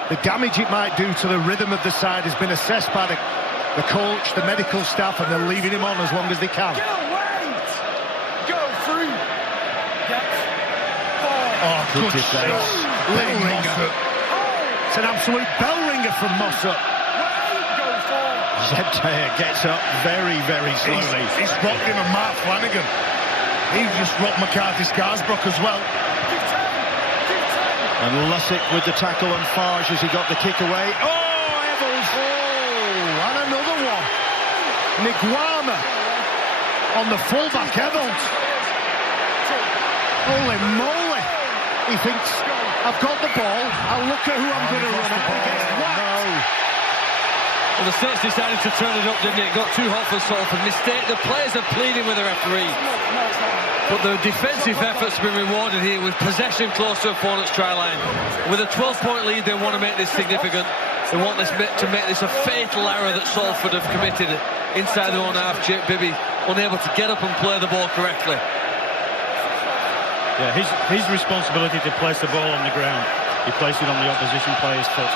The damage it might do to the rhythm of the side has been assessed by the coach, the medical staff, and they're leaving him on as long as they can. Oh, good defence. It's an absolute bell ringer from Mossop. Zebtair gets up very, very slowly. He's rocked him and Mark Flanagan. He just rocked McCarthy Scarsbrook as well. And Lussick with the tackle on Farge as he got the kick away. Oh, Evalds! Oh, and another one. Niguama on the fullback, Evalds. Holy moly. He thinks, I've got the ball, I'll look at who I'm going to run at. No. Well, the Saints decided to turn it up, didn't it? It got too hot for Salford. Mistake. The players are pleading with the referee. But the defensive efforts have been rewarded here with possession close to opponent's try line. With a 12-point lead, they want to make this significant. They want to make this a fatal error that Salford have committed inside their own half. Jake Bibby unable to get up and play the ball correctly. Yeah, his responsibility to place the ball on the ground. He placed it on the opposition player's foot.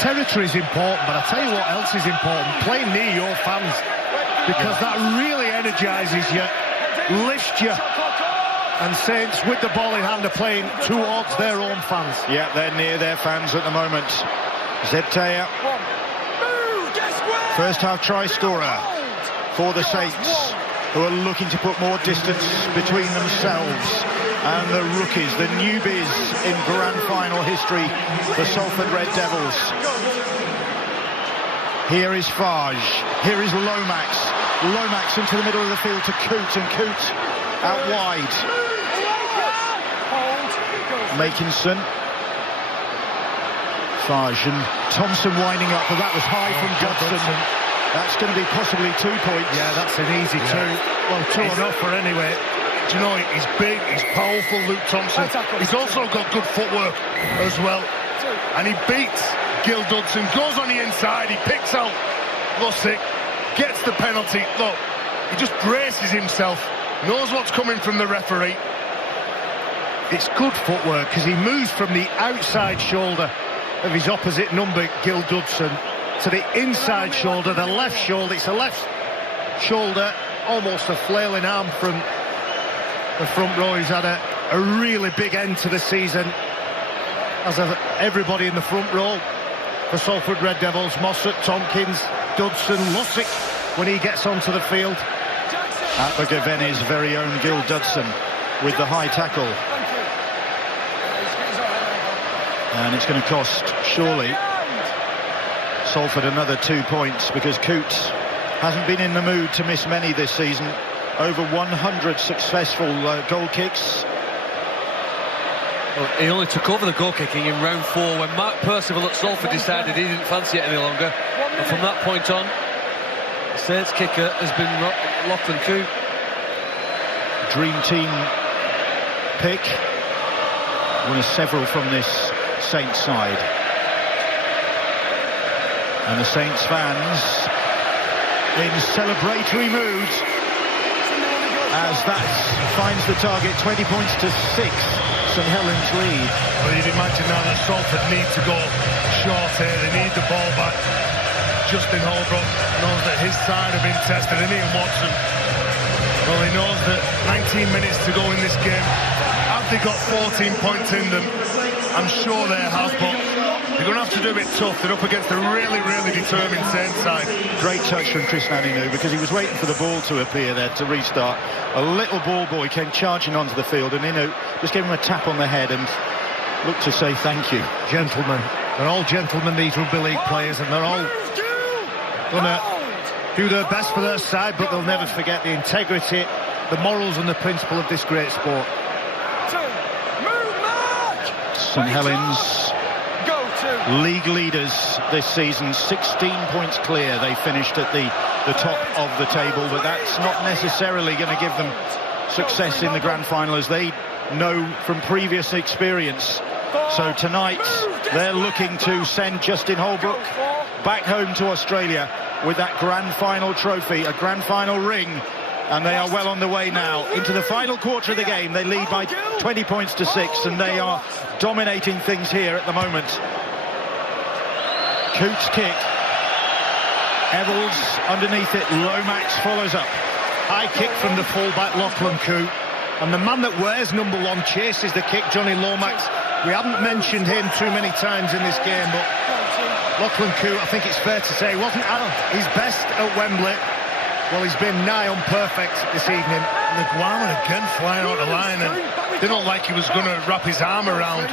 Territory is important, but I'll tell you what else is important. Playing near your fans, because that really energises you, lifts you. And Saints, with the ball in hand, are playing towards their own fans. Yeah, they're near their fans at the moment. Zebtaya, first half try scorer for the Saints, who are looking to put more distance between themselves and the rookies, the newbies in grand final history, the Salford Red Devils. Here is Fage, here is Lomax. Lomax into the middle of the field to Coote, and Coote out wide. Makinson. Fage and Thompson winding up, but that was high from Dodson. That's going to be possibly 2 points. Yeah, that's an easy two. Well, two on offer anyway. Do you know, he's big, he's powerful, Luke Thompson. He's also got good footwork as well. And he beats Gil Dudson, goes on the inside, he picks out Lussick, gets the penalty. Look, he just braces himself, knows what's coming from the referee. It's good footwork because he moves from the outside shoulder of his opposite number, Gil Dudson, to the inside shoulder, the left shoulder. It's a left shoulder, almost a flailing arm from the front row. He's had a really big end to the season, as have everybody in the front row for Salford Red Devils. Mossop, Tompkins, Dudson, Lussick when he gets onto the field. Abergavenny's very own Gil Dudson with the high tackle. And it's going to cost, surely, Salford another 2 points, because Coote hasn't been in the mood to miss many this season. Over 100 successful goal kicks. Well, he only took over the goal kicking in round 4 when Mark Percival at Salford decided he didn't fancy it any longer. And from that point on, the Saints kicker has been Lachlan Coote. Dream team pick. One of several from this Saints side. And the Saints fans in celebratory mood as that finds the target. 20 points to 6. St Helens lead. Well, you'd imagine now that Salford need to go short here. They need the ball back. Justin Holbrook knows that his side have been tested, and Ian Watson, well, he knows that 19 minutes to go in this game. Have they got 14 points in them? I'm sure they have, but they're going to have to do it tough. They're up against a really, really determined Saints side. Great touch from Chris Naninu, because he was waiting for the ball to appear there to restart. A little ball boy came charging onto the field, and Inu just gave him a tap on the head and looked to say thank you. Gentlemen. They're all gentlemen, these rugby league players, and they're all going to do their best for their side, but they'll never forget the integrity, the morals and the principle of this great sport. St Helens, league leaders this season, 16 points clear. They finished at the top of the table, but that's not necessarily going to give them success in the grand final, as they know from previous experience. So tonight they're looking to send Justin Holbrook back home to Australia with that grand final trophy, a grand final ring, and they are well on the way now into the final quarter of the game. They lead by 20 points to 6, and they are dominating things here at the moment. Coote's kick, Evans underneath it, Lomax follows up. High kick from the fullback Lachlan Coote, and the man that wears number 1 chases the kick, Johnny Lomax. We haven't mentioned him too many times in this game, but Lachlan Coote, I think it's fair to say, wasn't at his best at Wembley. Well, he's been nigh on perfect this evening. Nguama again flying out the line, and didn't look like he was going to wrap his arm around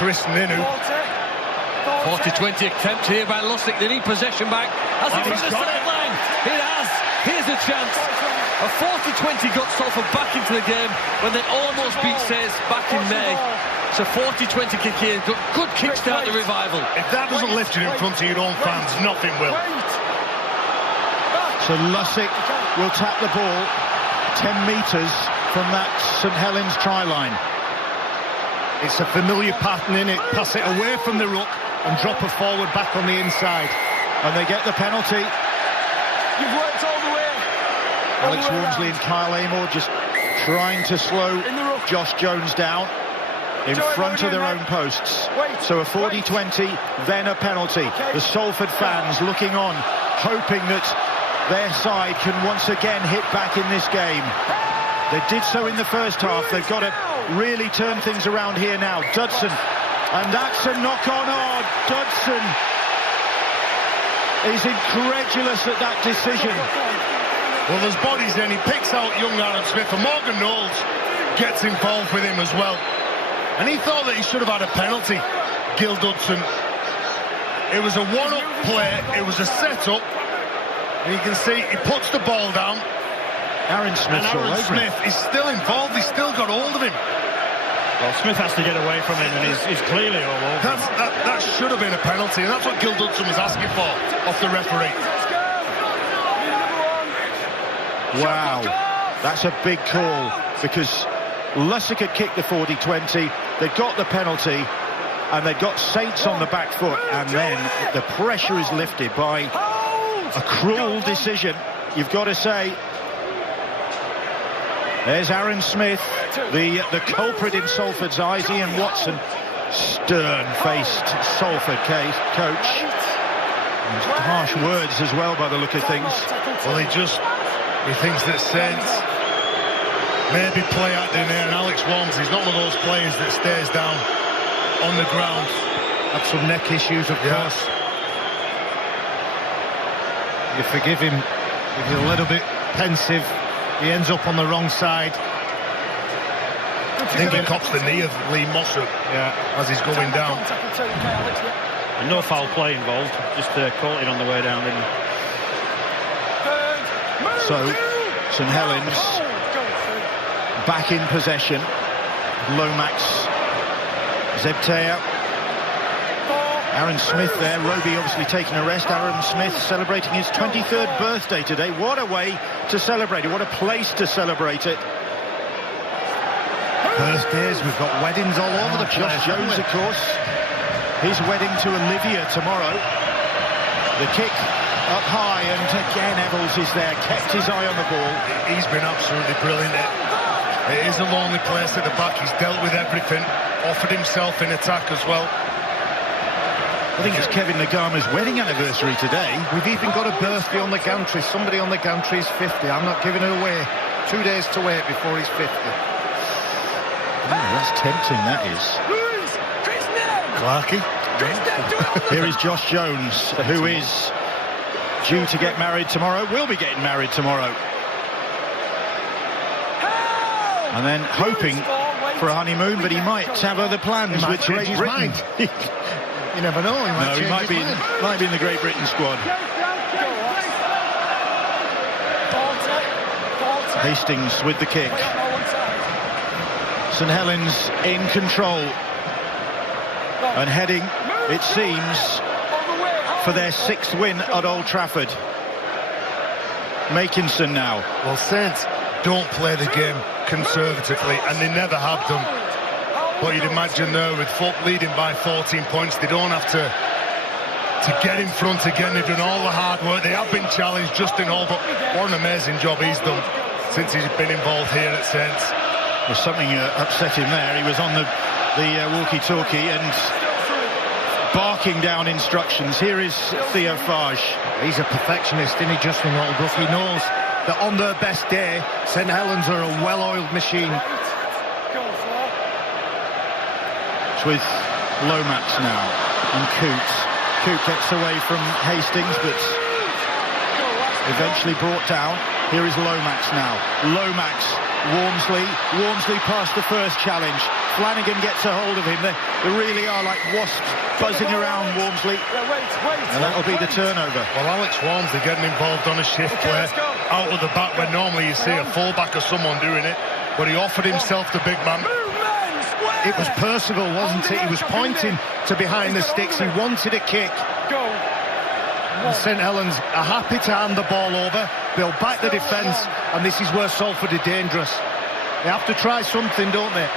Chris Ninu. 40-20 attempt here by Lussick. They need possession back. Has it from the sideline? It has. Here's a chance. A 40-20 got Salford back into the game when they almost beat Saints back in May. It's a 40-20 kick here. Good kickstart the revival. If that doesn't lift you in front of your own fans, nothing will. So Lussick will tap the ball 10 metres from that St Helens try line. It's a familiar pattern, in it. Pass it away from the ruck and drop it forward back on the inside. And they get the penalty. You've worked all the way. Alex Walmsley and Kyle Amor just trying to slow Josh Jones down in front of their own posts. So a 40-20, then a penalty. The Salford fans looking on, hoping that their side can once again hit back in this game. They did so in the first half. They've got to really turn things around here now. Dudson, and that's a knock-on. Oh, Dudson is incredulous at that decision. Well, there's bodies in. He picks out young Aaron Smith, and Morgan Knowles gets involved with him as well. And he thought that he should have had a penalty, Gil Dudson. It was a one-up play. It was a set-up. And you can see he puts the ball down. Aaron Smith is still involved. He's still got hold of him. Well, Smith has to get away from him, and he's clearly all over. That should have been a penalty, and that's what Gil Dudson was asking for off the referee. Wow, that's a big call, because Lussick had kicked the 40-20, they'd got the penalty, and they'd got Saints on the back foot, and then the pressure is lifted by a cruel decision, you've got to say. There's Aaron Smith, the culprit in Salford's eyes. Ian Watson, stern-faced Salford coach. And harsh words as well by the look of things. Well, he thinks that Saints maybe play acting there, and Alex Walmsley's not one of those players that stays down on the ground. Had some neck issues, of course. You forgive him if he's a little bit pensive. He ends up on the wrong side. I think he cops the knee of Lee Mossop as he's going down. And no foul play involved, just caught it on the way down, didn't he? So, St Helens back in possession. Lomax, Zebtea, Aaron Smith there. Roby obviously taking a rest. Aaron Smith celebrating his 23rd birthday today. What a way to celebrate it. What a place to celebrate it. Birthdays, we've got weddings all over the place. Josh Jones, of course. His wedding to Olivia tomorrow. The kick up high, and again Eccles is there. Kept his eye on the ball. He's been absolutely brilliant. It is a lonely place at the back. He's dealt with everything. Offered himself in attack as well. I think it's Kevin Nagama's wedding anniversary today. We've even got a birthday on the gantry. Somebody on the gantry is 50. I'm not giving it away. 2 days to wait before he's 50. Oh, that's tempting, that is. Clarkie. Here is Josh Jones, who is due to get married tomorrow. Will be getting married tomorrow. And then hoping for a honeymoon, but he might have other plans with Great Britain. You never know. He might be in the Great Britain squad. Hastings with the kick. St Helens in control and heading, it seems, for their 6th win at Old Trafford. Makinson now. Well, Saints don't play the game conservatively, and they never have done. But you'd imagine there, with Folk leading by 14 points, they don't have to get in front again. They've done all the hard work. They have been challenged, Justin Hall, but what an amazing job he's done since he's been involved here at Saints. Well, something upset him there. He was on the walkie-talkie and barking down instructions. Here is Theo Fage. He's a perfectionist, isn't he, Justin Holbrook? He knows that on their best day, St Helens are a well-oiled machine. It's with Lomax now and Coote. Coote gets away from Hastings, but eventually brought down. Here is Lomax now. Lomax, Walmsley past the first challenge. Flanagan gets a hold of him. They really are like wasps buzzing around Walmsley. And that'll be the turnover. Well, Alex Walmsley getting involved on a shift play out of the back when normally you see a fullback or someone doing it. But he offered himself the big man. It was Percival, wasn't it? He was pointing to behind the sticks. He wanted a kick. And St Helens are happy to hand the ball over. They'll back the defence, and this is where Salford are dangerous. They have to try something, don't they?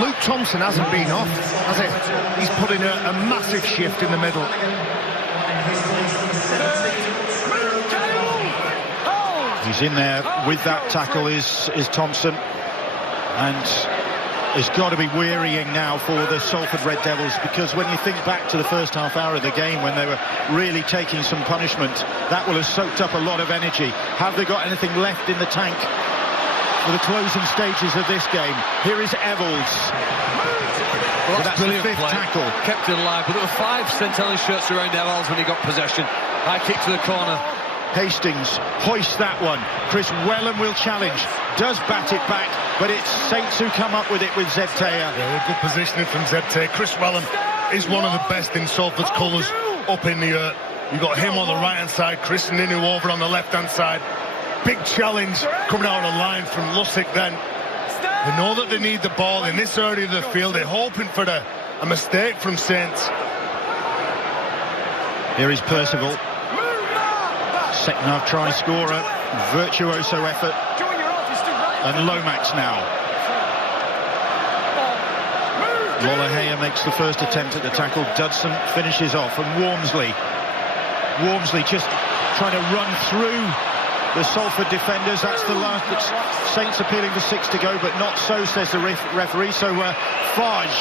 Luke Thompson hasn't been off, has he? He's put in a massive shift in the middle. He's in there with that tackle is Thompson, and it's got to be wearying now for the Salford Red Devils, because when you think back to the first half hour of the game when they were really taking some punishment, that will have soaked up a lot of energy. Have they got anything left in the tank for the closing stages of this game? Here is Evalds. Well, that's the fifth play. tackle. Kept it alive, but there were 5 St Helens shirts around Evalds when he got possession. High kick to the corner. Hastings hoists that one. Chris Wellham will challenge, does bat it back, but it's Saints who come up with it with Zebtea. Yeah, good positioning from Zebtea. Chris Wellham is one of the best in Salford's colours up in the earth. You've got him on the right-hand side, Chris Ninu over on the left-hand side. Big challenge coming out of the line from Lussick then. They know that they need the ball in this area of the field. They're hoping for a mistake from Saints. Here is Percival. Second half try scorer, virtuoso effort, and Lomax now. Lolohea makes the first attempt at the tackle. Dudson finishes off, and Wormsley just trying to run through the Salford defenders. That's the last. Saints appealing for 6 to go, but not so, says the referee. So Fage,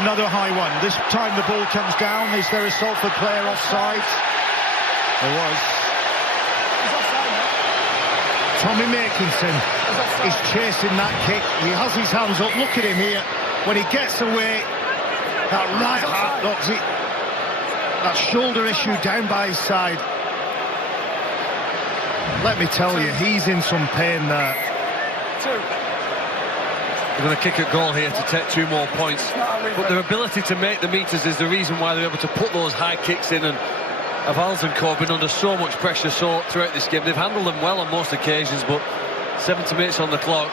another high one. This time the ball comes down. Is there a Salford player offside? There was. Tommy Makinson is chasing that kick. He has his hands up. Look at him here. When he gets away, that right hand knocks it. That shoulder issue down by his side. Let me tell you, he's in some pain there. They're going to kick a goal here to take 2 more points. But their ability to make the meters is the reason why they're able to put those high kicks in, and Evalds and Co have been under so much pressure throughout this game. They've handled them well on most occasions, but 70 minutes on the clock.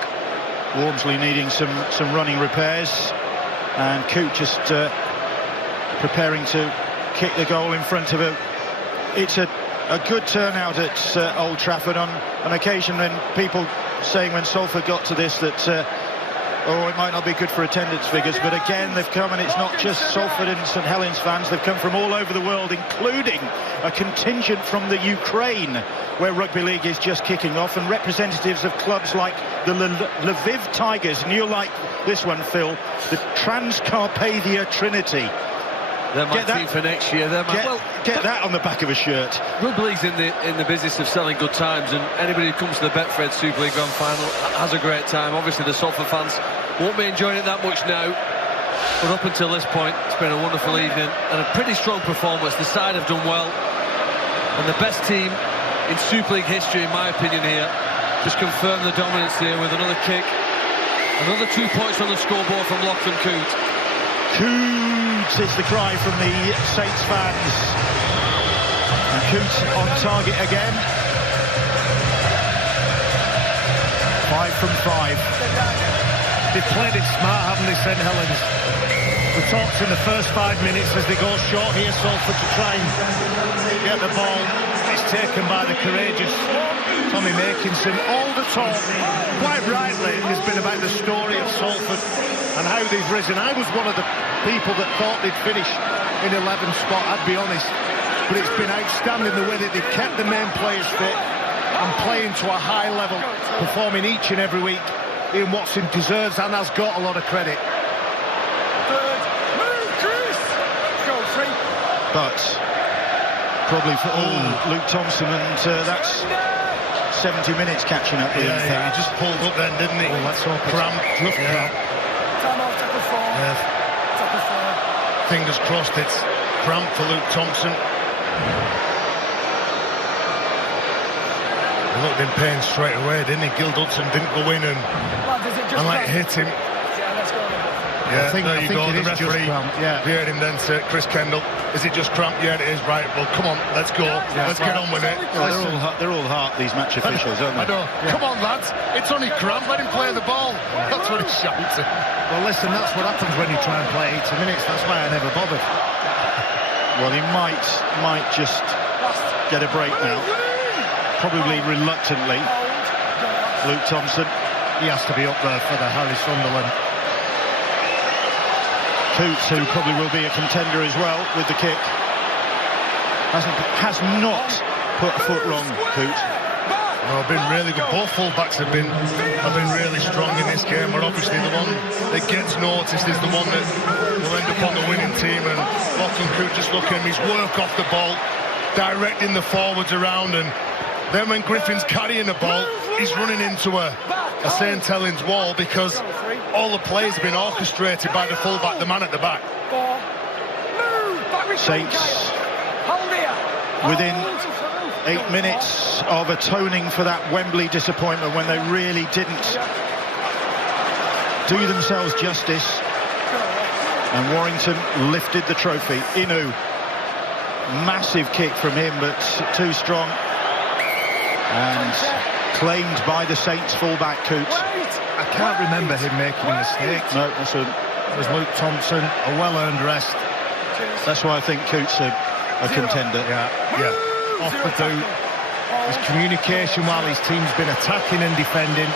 Wormsley needing some running repairs, and Coote just preparing to kick the goal in front of him. It's a good turnout at Old Trafford. On an occasion when people saying when Salford got to this that it might not be good for attendance figures, but again they've come, and it's not just Salford and St Helens fans. They've come from all over the world, including a contingent from the Ukraine, where rugby league is just kicking off, and representatives of clubs like the Lviv Tigers, and you'll like this one, Phil, the Transcarpathia Trinity. They're my team for next year. Get that on the back of a shirt. Rugby league's in the business of selling good times, and anybody who comes to the Betfred Super League Grand Final has a great time. Obviously the Salford fans won't be enjoying it that much now, but up until this point it's been a wonderful evening and a pretty strong performance. The side have done well, and the best team in Super League history, in my opinion, here just confirmed the dominance here with another kick. Another 2 points on the scoreboard from Lachlan Coote. Coote is the cry from the Saints fans. And Coote on target again. 5 from 5. They've played it smart, haven't they, St Helens? We talked in the first 5 minutes as they go short here, Salford, to try and get the ball. It's taken by the courageous Tommy Makinson. All the talk, quite rightly, has been about the story of Salford and how they've risen. I was one of the people that thought they'd finish in 11th spot, I'd be honest. But it's been outstanding the way that they've kept the main players fit and playing to a high level, performing each and every week. Ian Watson deserves and has got a lot of credit. But probably for Luke Thompson, and that's 70 minutes catching up with him. He just pulled up then, didn't he? Let's hope cramp. Fingers crossed it's cramp for Luke Thompson. He looked in pain straight away, didn't he? Gil Dudson didn't go in and hit him. Yeah, I think there you go. it The is just referee cramp, yeah. heard him then say, Chris Kendall, is it just cramp? Yeah, it is. Right, well, come on, let's go. Let's get on with it. Well, they're all heart, these match officials, aren't they? I know. Yeah. Come on, lads. It's only cramp. Let him play the ball. That's what he's shouting. Well, listen, that's what happens when you try and play 80 minutes. That's why I never bothered. Well, he might just get a break now. Probably reluctantly. Luke Thompson. He has to be up there for the Harry Sunderland. Coots, who probably will be a contender as well with the kick. Has not put a foot wrong, Coots. No, been really good. Both full-backs have been really strong in this game, but obviously the one that gets noticed is the one that will end up on the winning team. And Lachlan Coote, just look at him, his work off the ball, directing the forwards around, and then when Griffin's carrying the ball, he's running into a St Helens wall because all the plays have been orchestrated by the full-back, the man at the back. Saints within 8 minutes of atoning for that Wembley disappointment when they really didn't do themselves justice, and Warrington lifted the trophy. Inu, massive kick from him, but too strong, and claimed by the Saints fullback Coots. I can't remember him making a mistake. No, that's it was Luke Thompson, a well-earned rest. That's why I think Coots a contender. Yeah. Off the boot. His communication while his team's been attacking and defending.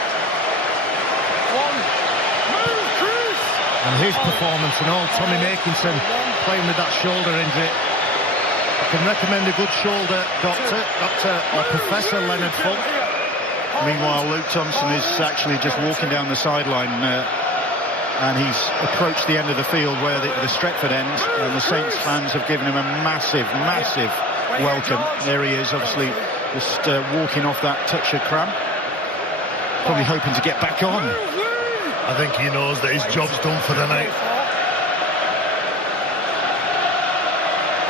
And his performance, and all Tommy Makinson playing with that shoulder injury. I can recommend a good shoulder doctor or Professor Leonard Funk. Meanwhile, Luke Thompson is actually just walking down the sideline, and he's approached the end of the field where the Stretford end, and the Saints fans have given him a massive welcome. There he is, obviously just walking off that touch of cramp, probably hoping to get back on. I think he knows that his job's done for the night.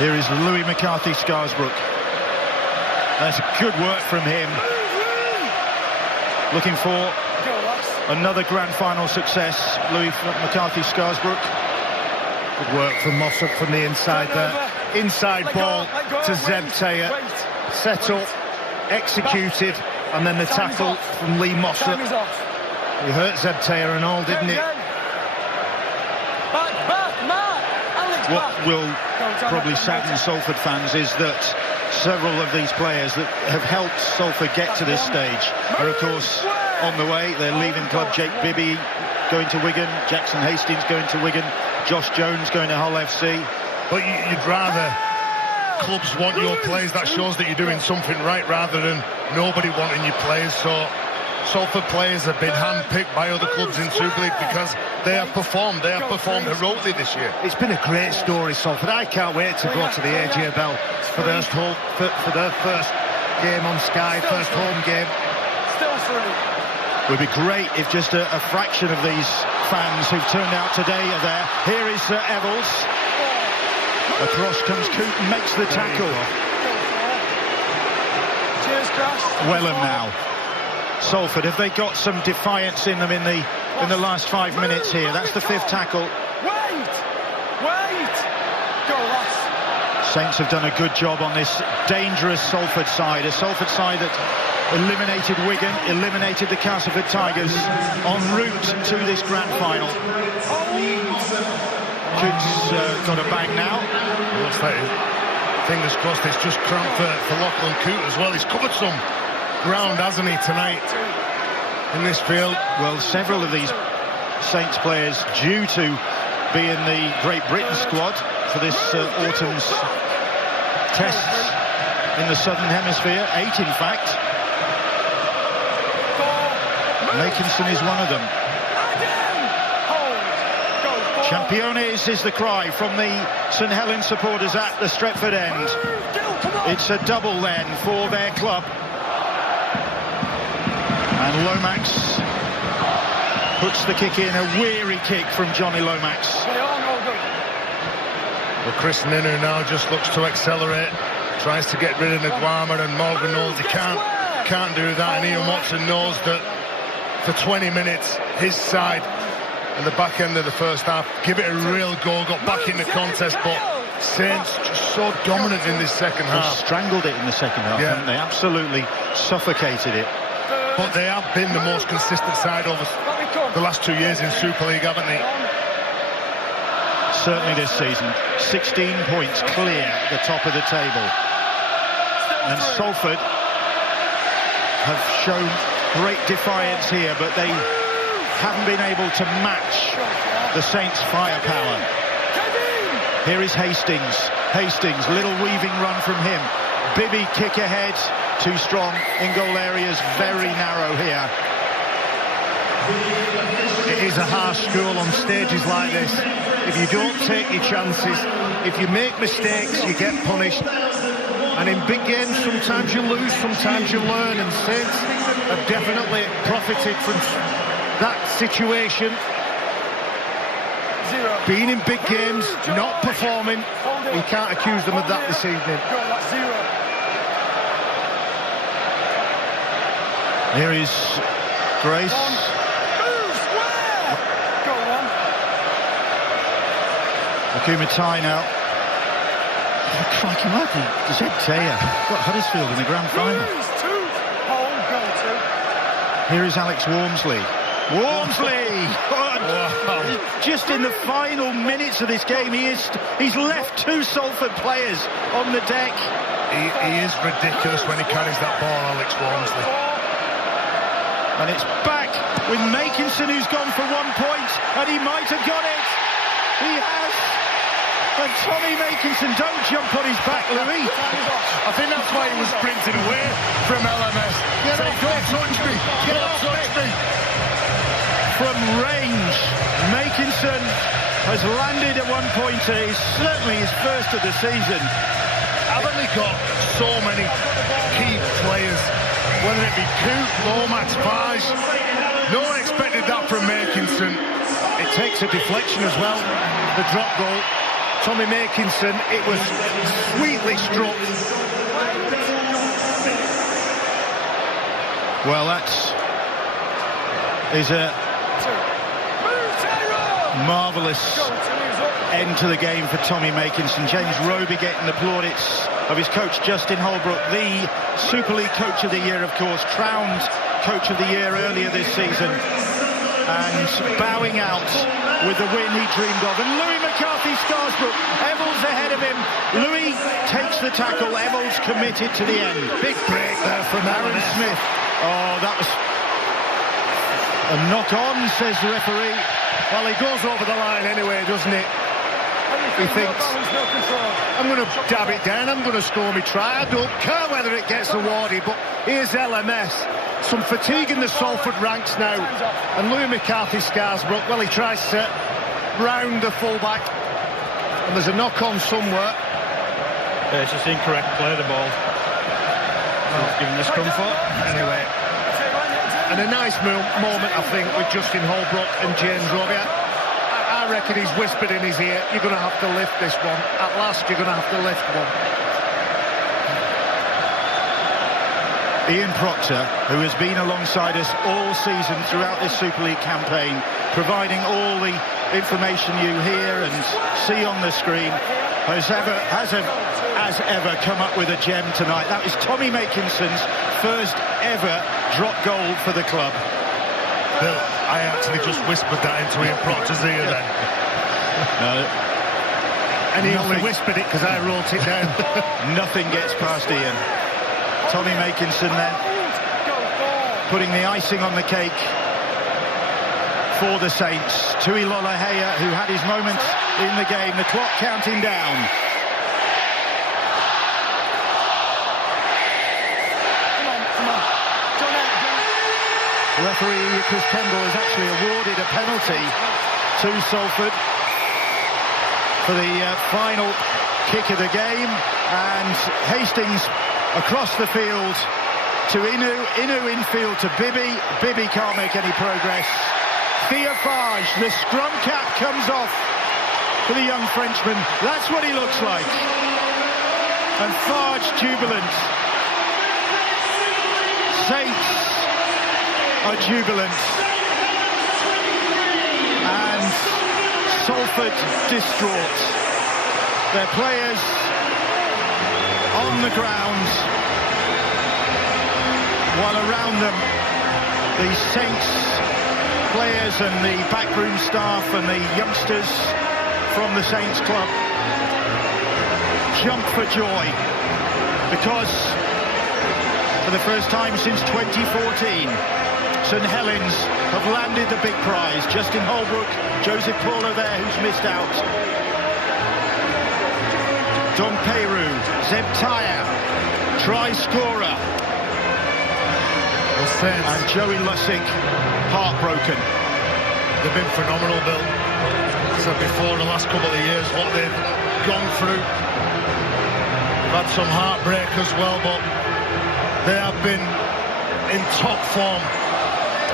Here is Louis McCarthy Scarsbrook. That's good work from him. Looking for another grand final success, Louis McCarthy Scarsbrook. Good work from Mossop from the inside there. Inside ball to Zeb Taylor. Set up, executed, and then the tackle from Lee Mossop. He hurt Zeb Taylor and all, didn't it? What will probably sadden Salford fans is that several of these players that have helped Salford get to this stage are, of course, on the way. They're leaving club. Jake Bibby going to Wigan, Jackson Hastings going to Wigan, Josh Jones going to Hull FC. But you'd rather clubs want your players. That shows that you're doing something right rather than nobody wanting your players. So Salford players have been handpicked by other clubs in Super League because they have performed heroically this year. It's been a great story, Salford. I can't wait to go to the AJ Bell for their first game on Sky, first home game. It would be great if just a fraction of these fans who've turned out today are there. Here is Evels. Across comes Coote and makes the tackle. Wellham now. Salford, have they got some defiance in them in the last 5 minutes here? That's the fifth tackle. Wait! Go, lads. Saints have done a good job on this dangerous Salford side. A Salford side that eliminated Wigan, eliminated the Castleford Tigers en route to this grand final. Coote's got a bang now. Looks like, fingers crossed, it's just cramp for Lachlan Coote as well. He's covered some ground, hasn't he, tonight in this field? Well, several of these Saints players due to be in the Great Britain squad for this autumn's tests in the Southern Hemisphere. 8, in fact. Makinson is one of them. Championes is the cry from the St Helens supporters at the Stretford end. It's a double then for their club. And Lomax puts the kick in, a weary kick from Johnny Lomax. Well, Chris Ninu now just looks to accelerate, tries to get rid of Nguama, and Morgan knows he can't do that, and Ian Watson knows that for 20 minutes his side in the back end of the first half, give it a real go, got back in the contest, but Saints just so dominant in this second half. They strangled it in the second half, haven't they? Absolutely suffocated it. But they have been the most consistent side over the last 2 years in Super League, haven't they? Certainly this season. 16 points clear at the top of the table. And Salford have shown great defiance here, but they haven't been able to match the Saints' firepower. Here is Hastings. Hastings, little weaving run from him. Bibby kick ahead, too strong in goal areas, very narrow here. It is a harsh school on stages like this. If you don't take your chances, if you make mistakes, you get punished. And in big games, sometimes you lose, sometimes you learn, and Saints have definitely profited from that situation. Being in big games, not performing, you can't accuse them of that this evening. Here is Grace. Akumatai now. Crikey, Martin. Zed Taylor got Huddersfield in the grand final. Here is Alex Walmsley. Walmsley! Just in the final minutes of this game, he's left 2 Salford players on the deck. He is ridiculous when he carries that ball, Alex Walmsley. And it's back with Makinson, who's gone for 1 point, and he might have got it. He has. And Tommy Makinson, don't jump on his back, Louis. I think that's why he was sprinting away from LMS. Don't touch me. Don't touch me. From range, Makinson has landed at 1 pointer. It's certainly his first of the season. Haven't they got so many key players, whether it be Coop, Lomax, Fage? No one expected that from Makinson. It takes a deflection as well, the drop goal. Tommy Makinson, it was sweetly struck. Well, that is a marvellous end to the game for Tommy Makinson. James Roby getting the plaudits of his coach Justin Holbrook, the Super League Coach of the Year, of course, crowned Coach of the Year earlier this season, and bowing out with the win he dreamed of. And Louis McCarthy-Scarsbrook, Evalds ahead of him. Louis takes the tackle, Evalds committed to the end. Big break there from Aaron Smith. Oh, that was a knock-on, says the referee. Well, he goes over the line anyway, doesn't he? He thinks, I'm going to dab it down, I'm going to score me try. I don't care whether it gets awarded, but here's LMS. Some fatigue in the Salford ranks now. And Louis McCarthy-Scarsbrook, well, he tries to round the full-back. And there's a knock-on somewhere. Yeah, it's just incorrect play of the ball. It's giving discomfort. Anyway. And a nice moment, I think, with Justin Holbrook and James Roby. I reckon he's whispered in his ear, you're going to have to lift this one. At last, you're going to have to lift one. Ian Proctor, who has been alongside us all season throughout this Super League campaign, providing all the information you hear and see on the screen, has ever come up with a gem tonight. That was Tommy Makinson's first ever drop goal for the club. Bill, I actually just whispered that into Ian Proctor's ear then. No. And he only whispered it because I wrote it down. Nothing gets past Ian. Tommy Makinson then putting the icing on the cake for the Saints. Tui Lolohea, who had his moments in the game, the clock counting down. Referee Chris Kendall has actually awarded a penalty to Salford for the final kick of the game, and Hastings across the field to Inu infield to Bibby. Bibby can't make any progress. Fage, the scrum cap comes off for the young Frenchman. That's what he looks like. And Fage jubilant. Saints are jubilant. And Salford distraught. Their players on the ground, while around them the Saints players and the backroom staff and the youngsters from the Saints club jump for joy, because for the first time since 2014 St Helens have landed the big prize. Justin Holbrook, Joseph Paulo there, who's missed out. Don Peru, Zeb Taya, try scorer. And Joey Lussick, heartbroken. They've been phenomenal, Bill. I said before, the last couple of years, what they've gone through. They've had some heartbreak as well, but they have been in top form.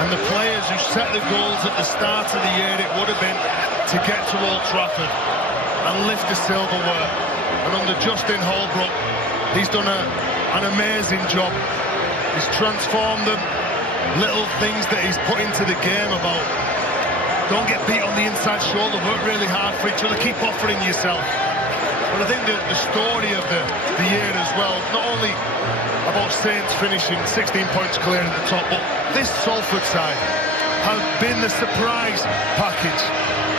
And the players who set the goals at the start of the year, it would have been to get to Old Trafford and lift the silverware. And under Justin Holbrook, he's done an amazing job. He's transformed them. Little things that he's put into the game about don't get beat on the inside shoulder, work really hard for each other, keep offering yourself. But I think that the story of the year as well, not only about Saints finishing 16 points clear at the top, but this Salford side has been the surprise package.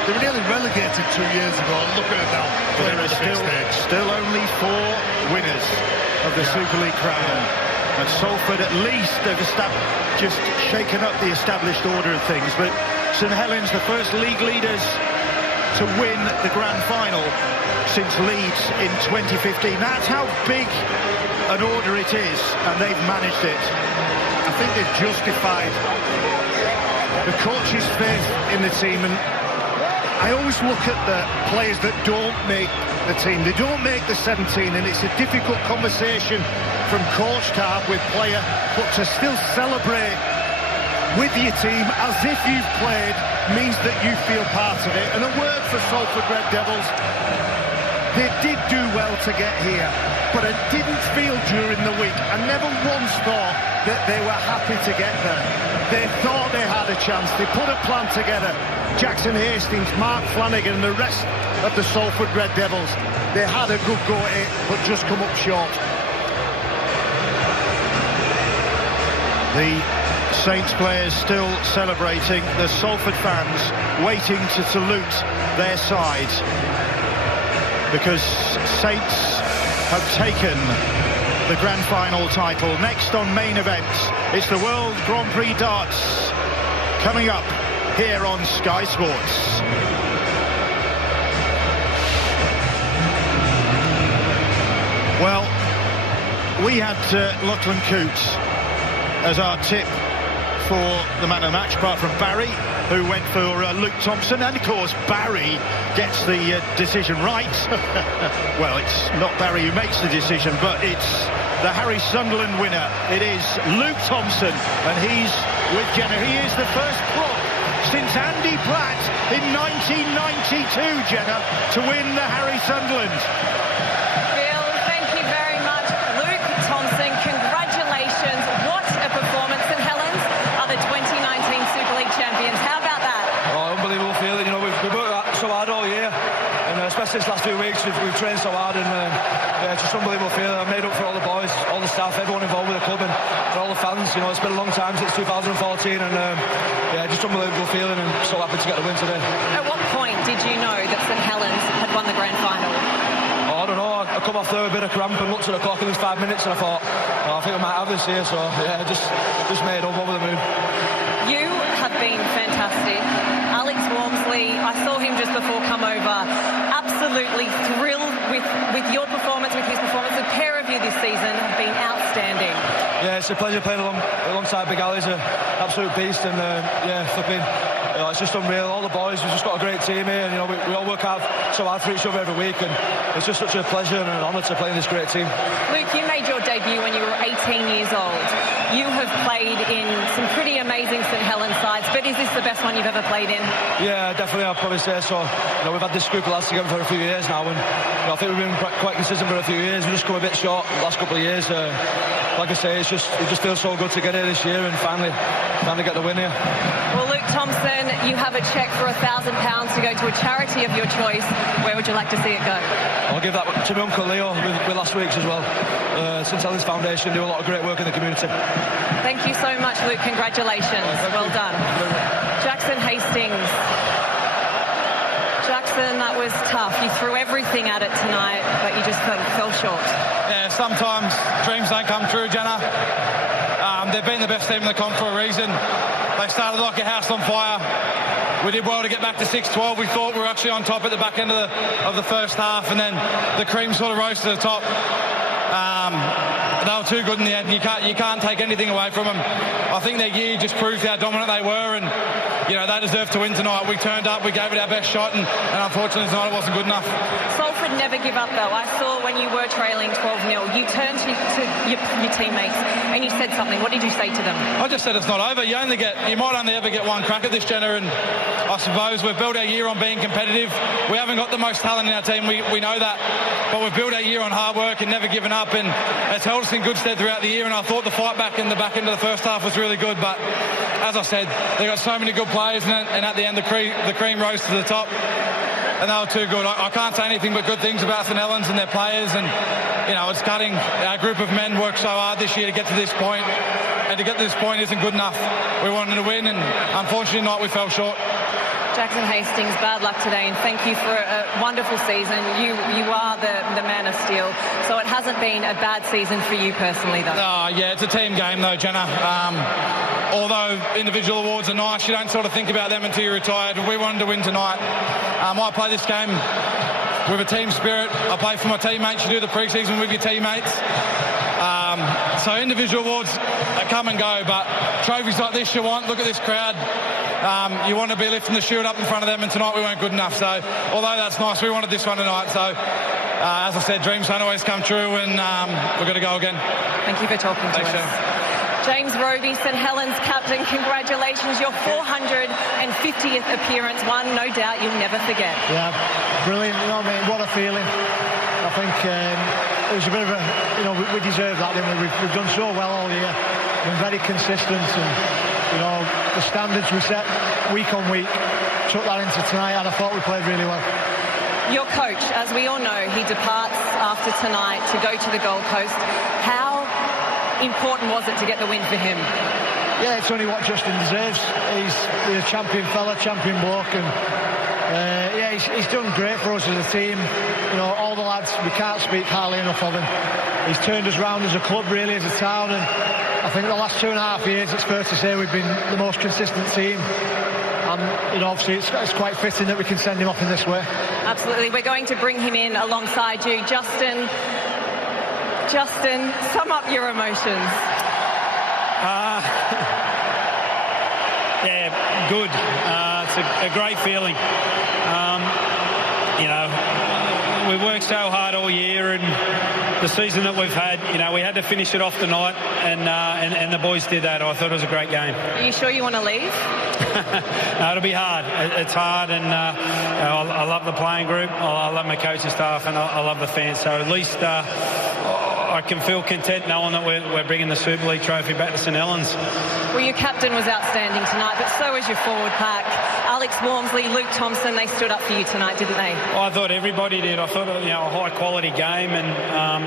They were nearly relegated 2 years ago, and look at it now. There are still only 4 winners of the Super League crown. And Salford at least have just shaken up the established order of things. But St Helens, the first league leaders to win the grand final since Leeds in 2015. That's how big an order it is, and they've managed it. I think they've justified the coach's faith in the team, and I always look at the players that don't make the team. They don't make the 17, and it's a difficult conversation from coach to have with player, but to still celebrate with your team as if you've played means that you feel part of it. And a word for Salford Red Devils. They did do well to get here, but I didn't feel during the week, I never once thought that they were happy to get there. They thought they had a chance. They put a plan together. Jackson Hastings, Mark Flanagan and the rest of the Salford Red Devils. They had a good go at it, but just come up short. The Saints players still celebrating. The Salford fans waiting to salute their side, because Saints have taken the grand final title. Next on main events, it's the World Grand Prix Darts coming up here on Sky Sports. Well, we had Lachlan Coote as our tip for the man of the match, apart from Barry, who went for Luke Thompson, and of course Barry gets the decision right. Well, it's not Barry who makes the decision, but it's the Harry Sunderland winner. It is Luke Thompson, and he's with Jenna. He is the first prop since Andy Platt in 1992, Jenna, to win the Harry Sunderland. Bill, thank you very much. Luke Thompson, congratulations. What a performance. St Helens are the 2019 Super League champions. How about that? Oh, unbelievable feeling. You know, we've worked so hard all year, and especially this last few weeks, we've trained so hard, and yeah, it's just unbelievable feeling. I've made up for all the boys, all the staff, everyone involved with the club, and for all the fans. You know, it's been a long time since 2014, and yeah, just unbelievable feeling, and so happy to get the win today. At what point did you know that St Helens had won the grand final? Oh, I don't know. I come off there with a bit of cramp and looked at the clock, and it was 5 minutes, and I thought, oh, I think I might have this here. So yeah, just made up, over the moon. You have been fantastic. Alex Walmsley, I saw him just before come over, absolutely thrilled with your performance, with his performance. The pair of you this season have been outstanding. Yeah, it's a pleasure playing alongside Big Ali's an absolute beast, and yeah, flipping. You know, it's just unreal. All the boys, we've just got a great team here, and you know, we all work so hard for each other every week, and it's just such a pleasure and an honour to play in this great team. Luke, you made your debut when you were 18 years old. You have played in some pretty amazing St Helens sides, but is this the best one you've ever played in? Yeah, definitely, I'd probably say so. You know, we've had this group of lads together for a few years now, and you know, I think we've been quite consistent for a few years. We've just come a bit short last couple of years. Like I say, it just feels so good to get here this year and finally get the win here. Well, Luke Thompson, you have a cheque for £1,000 to go to a charity of your choice. Where would you like to see it go? I'll give that to my Uncle Leo with last week's as well. St Helens Foundation do a lot of great work in the community. Thank you so much, Luke. Congratulations. Well done. Jackson Hastings. Jackson, that was tough. You threw everything at it tonight, but you just fell short. Yeah, sometimes dreams don't come true, Jenna. They've been the best team in the comp for a reason. They started like a house on fire. We did well to get back to 6-12. We thought we were actually on top at the back end of the first half, and then the cream sort of rose to the top. They were too good in the end. You can't take anything away from them. I think their year just proved how dominant they were, and you know they deserved to win tonight. We turned up, we gave it our best shot, and unfortunately tonight it wasn't good enough. Salford never give up though. I saw when you were trailing 12-0, you turned to your teammates and you said something. What did you say to them? I just said it's not over. You might only ever get one crack at this, Jenna, and I suppose we've built our year on being competitive. We haven't got the most talent in our team, we know that, but we've built our year on hard work and never giving up, and it's held us in good stead throughout the year. And I thought the fight back in the back end of the first half was really good, but as I said, they got so many good players, and at the end the cream rose to the top, and they were too good. I can't say anything but good things about St Helens and their players, and you know, it's gutting. Our group of men worked so hard this year to get to this point, and to get to this point isn't good enough. We wanted to win, and unfortunately tonight we fell short. Jackson Hastings, bad luck today, and thank you for a wonderful season. You are the man of steel, so it hasn't been a bad season for you personally, though. Yeah, it's a team game, though, Jenna. Although individual awards are nice, you don't sort of think about them until you're retired. We wanted to win tonight. I play this game with a team spirit. I play for my teammates. You do the pre-season with your teammates. So individual awards come and go, but trophies like this you want. Look at this crowd. You want to be lifting the shield up in front of them, and tonight we weren't good enough. So although that's nice, we wanted this one tonight. So as I said, dreams don't always come true, and we've got to go again. Thank you for talking to us. James Roby, St Helens captain, congratulations, your 450th appearance, one no doubt you'll never forget. Yeah, brilliant. You know what I mean? What a feeling. I think it was a bit of a, you know, we deserve that, didn't we? We've done so well all year, been very consistent, and you know, the standards we set week on week, took that into tonight, and I thought we played really well. Your coach, as we all know, he departs after tonight to go to the Gold Coast. How important was it to get the win for him? Yeah, it's only what Justin deserves. He's a champion fella, champion bloke, and yeah, he's done great for us as a team. You know, all the lads, we can't speak highly enough of him. He's turned us round as a club, really, as a town, and I think the last 2.5 years, it's fair to say we've been the most consistent team. And, you know, obviously it's quite fitting that we can send him off in this way. Absolutely. We're going to bring him in alongside you. Justin, sum up your emotions. Yeah, good. It's a great feeling. You know, we've worked so hard all year, and the season that we've had, you know, we had to finish it off tonight, and the boys did that. I thought it was a great game. Are you sure you want to leave? No, it'll be hard. It's hard, and I love the playing group. I love my coaching staff, and I love the fans. So at least I can feel content knowing that we're bringing the Super League trophy back to St Helens. Well, your captain was outstanding tonight, but so was your forward pack. Alex Walmsley, Luke Thompson, they stood up for you tonight, didn't they? I thought everybody did. I thought, you know, a high-quality game, and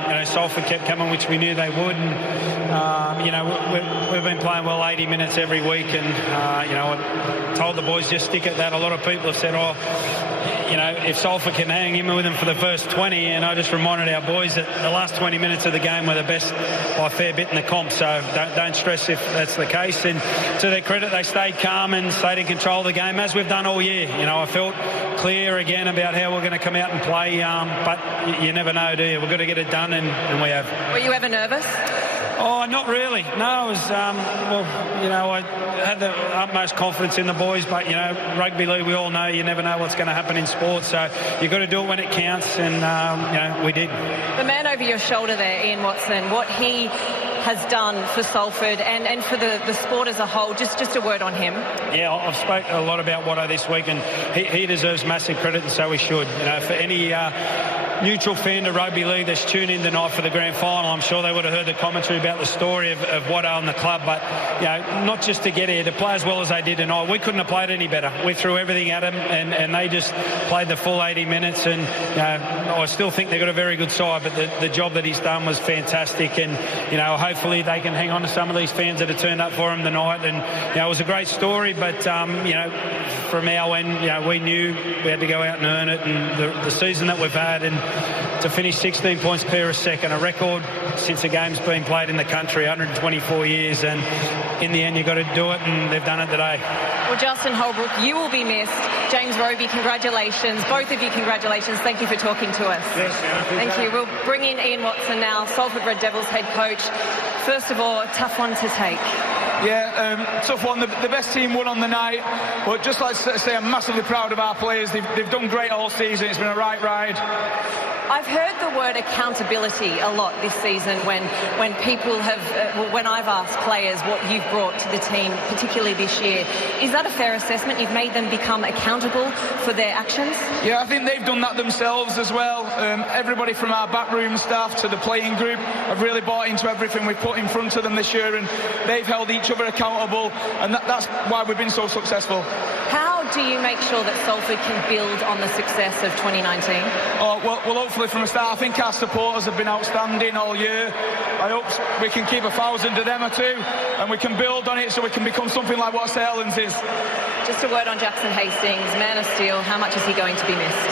you know, Salford kept coming, which we knew they would. And you know, we've been playing well 80 minutes every week, and you know, I told the boys just stick at that. A lot of people have said, oh, you know, if Salford can hang in with them for the first 20, and I just reminded our boys that the last 20 minutes of the game were the best by a fair bit in the comp, so don't stress if that's the case. And to their credit, they stayed calm and stayed in control of the game, as we've done all year. You know, I felt clear again about how we're going to come out and play, but you never know, do you? We've got to get it done, and we have. Were you ever nervous? Oh, not really. No, I was, well, you know, I had the utmost confidence in the boys, but, you know, rugby league, we all know you never know what's going to happen in sports, so you've got to do it when it counts, and, you know, we did. The man over your shoulder there, Ian Watson, what he has done for Salford and for the sport as a whole, just a word on him. Yeah, I've spoken a lot about Watto this week, and he deserves massive credit, and so he should. You know, for any neutral fan to rugby league that's tuned in tonight for the grand final, I'm sure they would have heard the commentary about the story of what owned the club. But not just to get here, to play as well as they did tonight, we couldn't have played any better. We threw everything at them, and they just played the full 80 minutes. And I still think they've got a very good side, but the job that he's done was fantastic. And hopefully they can hang on to some of these fans that have turned up for him tonight. And it was a great story, but from our end, we knew we had to go out and earn it. And the season that we've had, and to finish 16 points clear of second, a record since the game's been played in the country, 124 years, and in the end you've got to do it, and they've done it today. Well, Justin Holbrook, you will be missed. James Roby, congratulations. Both of you, congratulations. Thank you for talking to us. Yes, thank you. We'll bring in Ian Watson now, Salford Red Devils head coach. First of all, a tough one to take. Yeah, tough one. The best team won on the night, but just like to say, I'm massively proud of our players. They've done great all season. It's been a right ride. I've heard the word accountability a lot this season when people have, when I've asked players what you've brought to the team, particularly this year. Is that a fair assessment? You've made them become accountable for their actions? Yeah, I think they've done that themselves as well. Everybody from our backroom staff to the playing group have really bought into everything we've put in front of them this year, and they've held each other accountable, and that's why we've been so successful. How do you make sure that Salford can build on the success of 2019? Well, hopefully from the start. I think our supporters have been outstanding all year. I hope we can keep 1,000 of them or two, and we can build on it so we can become something like what Helens is. Just a word on Jackson Hastings, man of steel. How much is he going to be missed?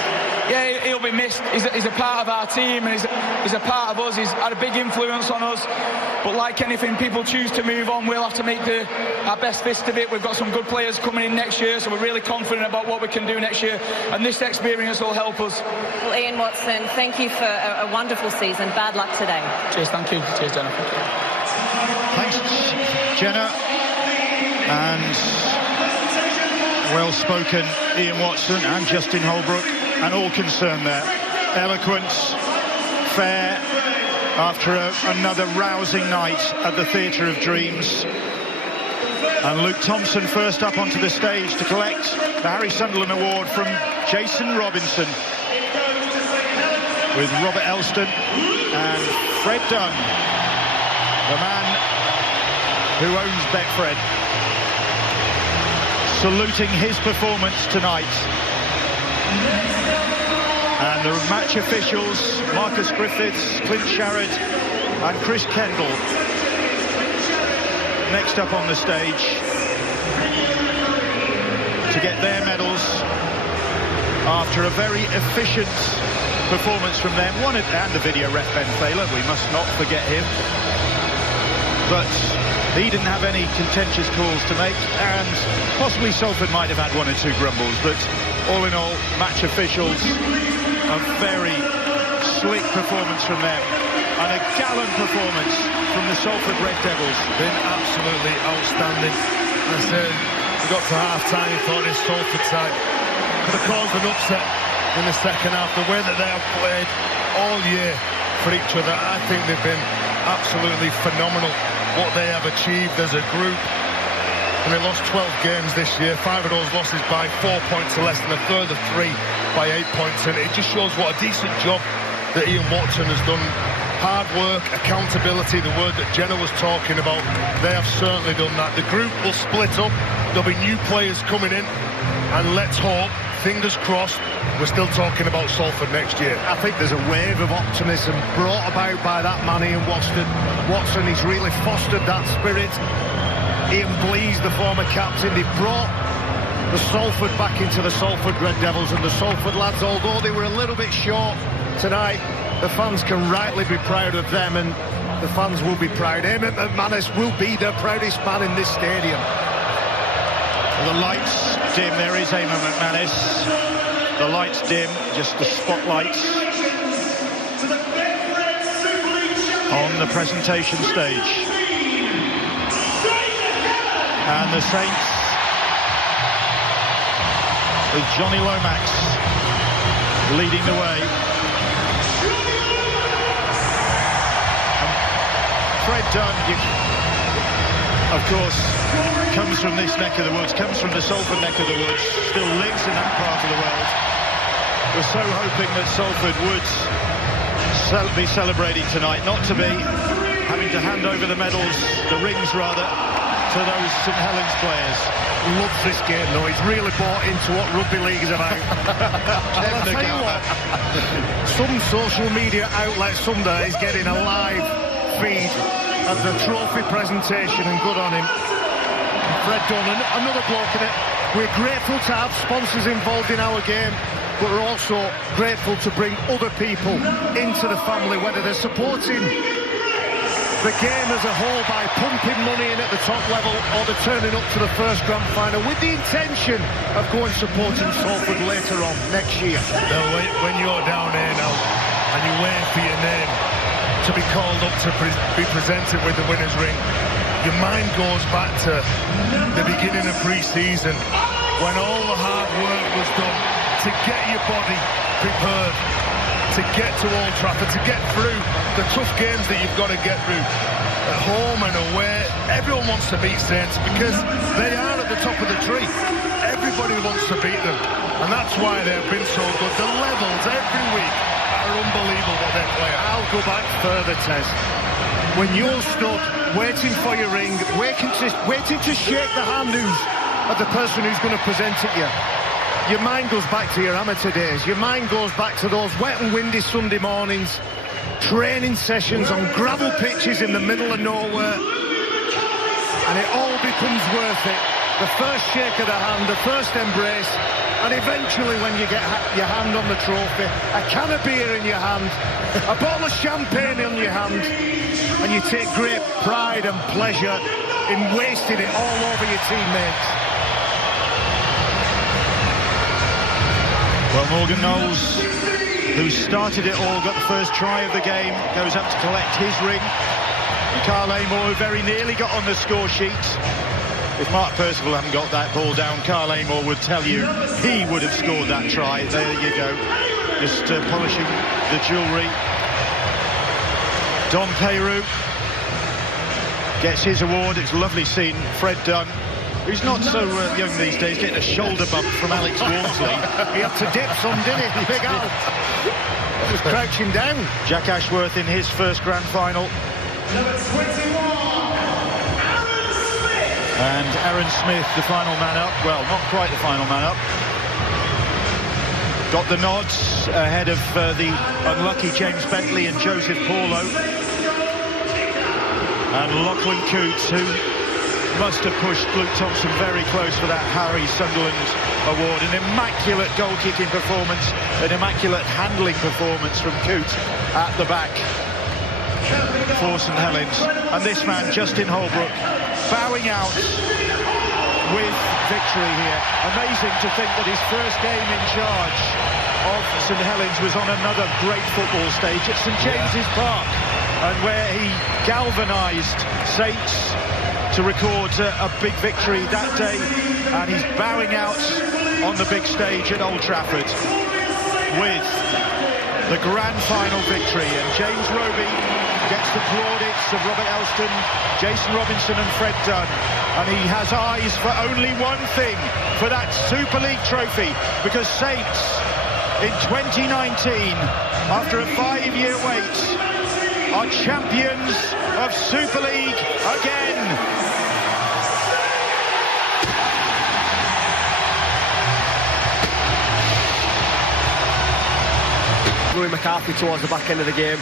Yeah, he'll be missed. He's a part of our team, and he's a part of us. He's had a big influence on us. But like anything, people choose to move on. We'll have to make our best fist of it. We've got some good players coming in next year, so we're really confident about what we can do next year. And this experience will help us. Well, Ian Watson, thank you for a wonderful season. Bad luck today. Cheers, thank you. Cheers, Jenna. Thanks, Jenna. And well-spoken Ian Watson and Justin Holbrook, and all concerned there. Eloquent, fair, after another rousing night at the Theatre of Dreams. And Luke Thompson first up onto the stage to collect the Harry Sunderland Award from Jason Robinson, with Robert Elston and Fred Dunn, the man who owns Betfred, saluting his performance tonight. And the match officials, Marcus Griffiths, Clint Sharrett and Chris Kendall, next up on the stage to get their medals after a very efficient performance from them. And the video ref Ben Thaler, we must not forget him. But he didn't have any contentious calls to make, and possibly Salford might have had one or two grumbles, but all in all, match officials, a very slick performance from them, and a gallant performance from the Salford Red Devils. Been absolutely outstanding. I said, we got to half-time, thought this Salford side could have caused an upset in the second half. The way that they have played all year for each other, I think they've been absolutely phenomenal. What they have achieved as a group. And they lost 12 games this year, 5 of those losses by 4 points or less, and a further 3 by 8 points. And it just shows what a decent job that Ian Watson has done. Hard work, accountability, the word that Jenna was talking about, they have certainly done that. The group will split up, there'll be new players coming in, and let's hope, fingers crossed, we're still talking about Salford next year. I think there's a wave of optimism brought about by that man, Ian Watson. He's really fostered that spirit. Ian Blease, the former captain, he brought the Salford back into the Salford Red Devils, and the Salford lads, although they were a little bit short tonight, the fans can rightly be proud of them, and the fans will be proud. Eamon McManus will be the proudest man in this stadium. The lights dim, there is Eamon McManus. The lights dim, just the spotlights on the presentation stage. And the Saints with Johnny Lomax leading the way. And Fred Dunn, of course, comes from this neck of the woods, comes from the Salford neck of the woods, still lives in that part of the world. We're so hoping that Salford would be celebrating tonight, not to be having to hand over the medals, the rings rather, to those St Helens players. Loves this game though, he's really bought into what rugby league is about. I'll tell you what, some social media outlets some days getting a live feed of the trophy presentation, and good on him. Fred Dunn, another bloke in it. We're grateful to have sponsors involved in our game, but we're also grateful to bring other people into the family, whether they're supporting the game as a whole by pumping money in at the top level, or they're turning up to the first grand final with the intention of going supporting Salford later on next year. Now, when you're down here now and you're waiting for your name to be called up to be presented with the winner's ring, your mind goes back to the beginning of pre-season when all the hard work was done to get your body prepared, to get to Old Trafford, to get through the tough games that you've got to get through at home and away. Everyone wants to beat Saints because they are at the top of the tree. Everybody wants to beat them, and that's why they've been so good. The levels every week are unbelievable what they're playing. I'll go back further, Tez. When you're stood waiting for your ring, waiting to shake the hand of the person who's going to present it you, your mind goes back to your amateur days. Your mind goes back to those wet and windy Sunday mornings, training sessions on gravel pitches in the middle of nowhere, and it all becomes worth it. The first shake of the hand, the first embrace, and eventually when you get your hand on the trophy, a can of beer in your hand, a bottle of champagne in your hand, and you take great pride and pleasure in wasting it all over your teammates. Well, Morgan Knowles, who started it all, got the first try of the game, goes up to collect his ring. And Carl Amor, who very nearly got on the score sheet. If Mark Percival hadn't got that ball down, Carl Amor would tell you he would have scored that try. There you go, just polishing the jewellery. Dom Peyrou gets his award. It's lovely seeing Fred Dunn, who's not so young these days, getting a shoulder bump from Alex Walmsley. He had to dip some, didn't he? Big Al. Just crouching down. Jack Ashworth in his first grand final. Number 21. And Aaron Smith, the final man up. Well, not quite the final man up. Got the nods ahead of the unlucky James Bentley and Joseph Paulo. And Lachlan Coote, who must have pushed Luke Thompson very close for that Harry Sunderland award. An immaculate goal-kicking performance, an immaculate handling performance from Coote at the back for St Helens. And this man, Justin Holbrook, bowing out with victory here. Amazing to think that his first game in charge of St Helens was on another great football stage at St James's Park, and where he galvanised Saints to record a big victory that day, and he's bowing out on the big stage at Old Trafford with the grand final victory. And James Roby gets the plaudits of Robert Elston, Jason Robinson and Fred Dunn, and he has eyes for only one thing, for that Super League trophy, because Saints in 2019, after a 5-year wait, are champions of Super League again. Louis McCarthy towards the back end of the game,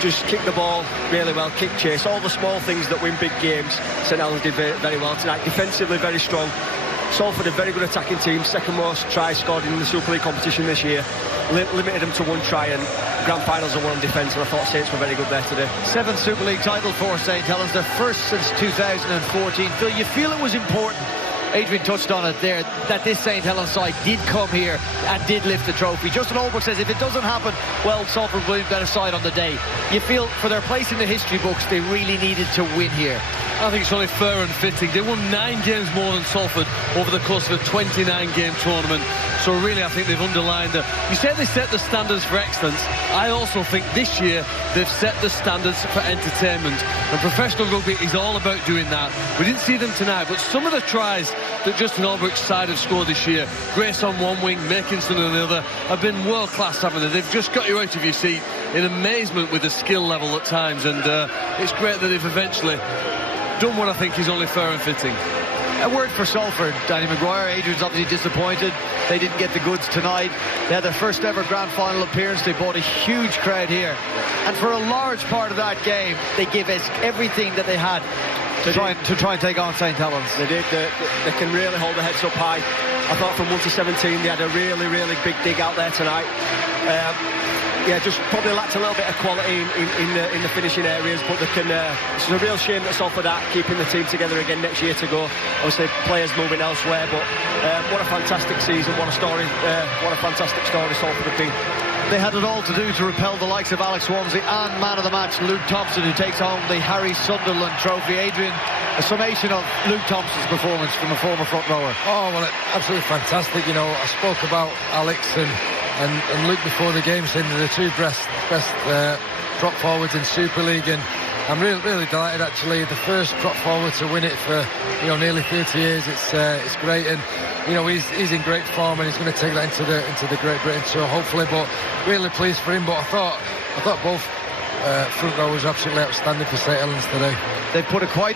just kicked the ball really well, kick chase, all the small things that win big games. St Helens did very, very well tonight, defensively very strong. Salford, a very good attacking team, second most tries scored in the Super League competition this year, limited them to one try, and grand finals are won on defence, and I thought Saints were very good there today. 7th Super League title for St Helens, their first since 2014. Phil, you feel it was important, Adrian touched on it there, that this St Helens side did come here and did lift the trophy. Justin Holbrook says if it doesn't happen, well, Salford will be a better side on the day. You feel for their place in the history books, they really needed to win here. I think it's only fair and fitting. They won 9 games more than Salford over the course of a 29-game tournament. So really, I think they've underlined that. You said they set the standards for excellence. I also think this year they've set the standards for entertainment. And professional rugby is all about doing that. We didn't see them tonight, but some of the tries that Justin Holbrook's side have scored this year, Grace on one wing, Makinson on the other, have been world class, haven't they? They've just got you out of your seat in amazement with the skill level at times, and it's great that they've eventually done what I think is only fair and fitting. A word for Salford, Danny Maguire. Adrian's obviously disappointed. They didn't get the goods tonight. They had their first ever grand final appearance. They brought a huge crowd here. And for a large part of that game, they gave us everything that they had to try and take on St Helens. They did. They can really hold their heads up high. I thought from 1 to 17 they had a really, really big dig out there tonight. Yeah, just probably lacked a little bit of quality in the finishing areas, but they can. It's a real shame that Salford are keeping the team together again next year to go. Obviously, players moving elsewhere, but what a fantastic season! What a story! What a fantastic story Salford have been. They had it all to do to repel the likes of Alex Swansea and man of the match Luke Thompson, who takes home the Harry Sunderland Trophy. Adrian, a summation of Luke Thompson's performance from a former front rower. Oh, well, absolutely fantastic. You know, I spoke about Alex and Luke before the game, saying they're the two best prop forwards in Super League, and I'm really delighted actually. The first prop forward to win it for nearly 30 years. It's great, and he's in great form, and he's going to take that into the Great Britain tour hopefully. But really pleased for him. But I thought both front rowers absolutely outstanding for St Helens today. They've put a quite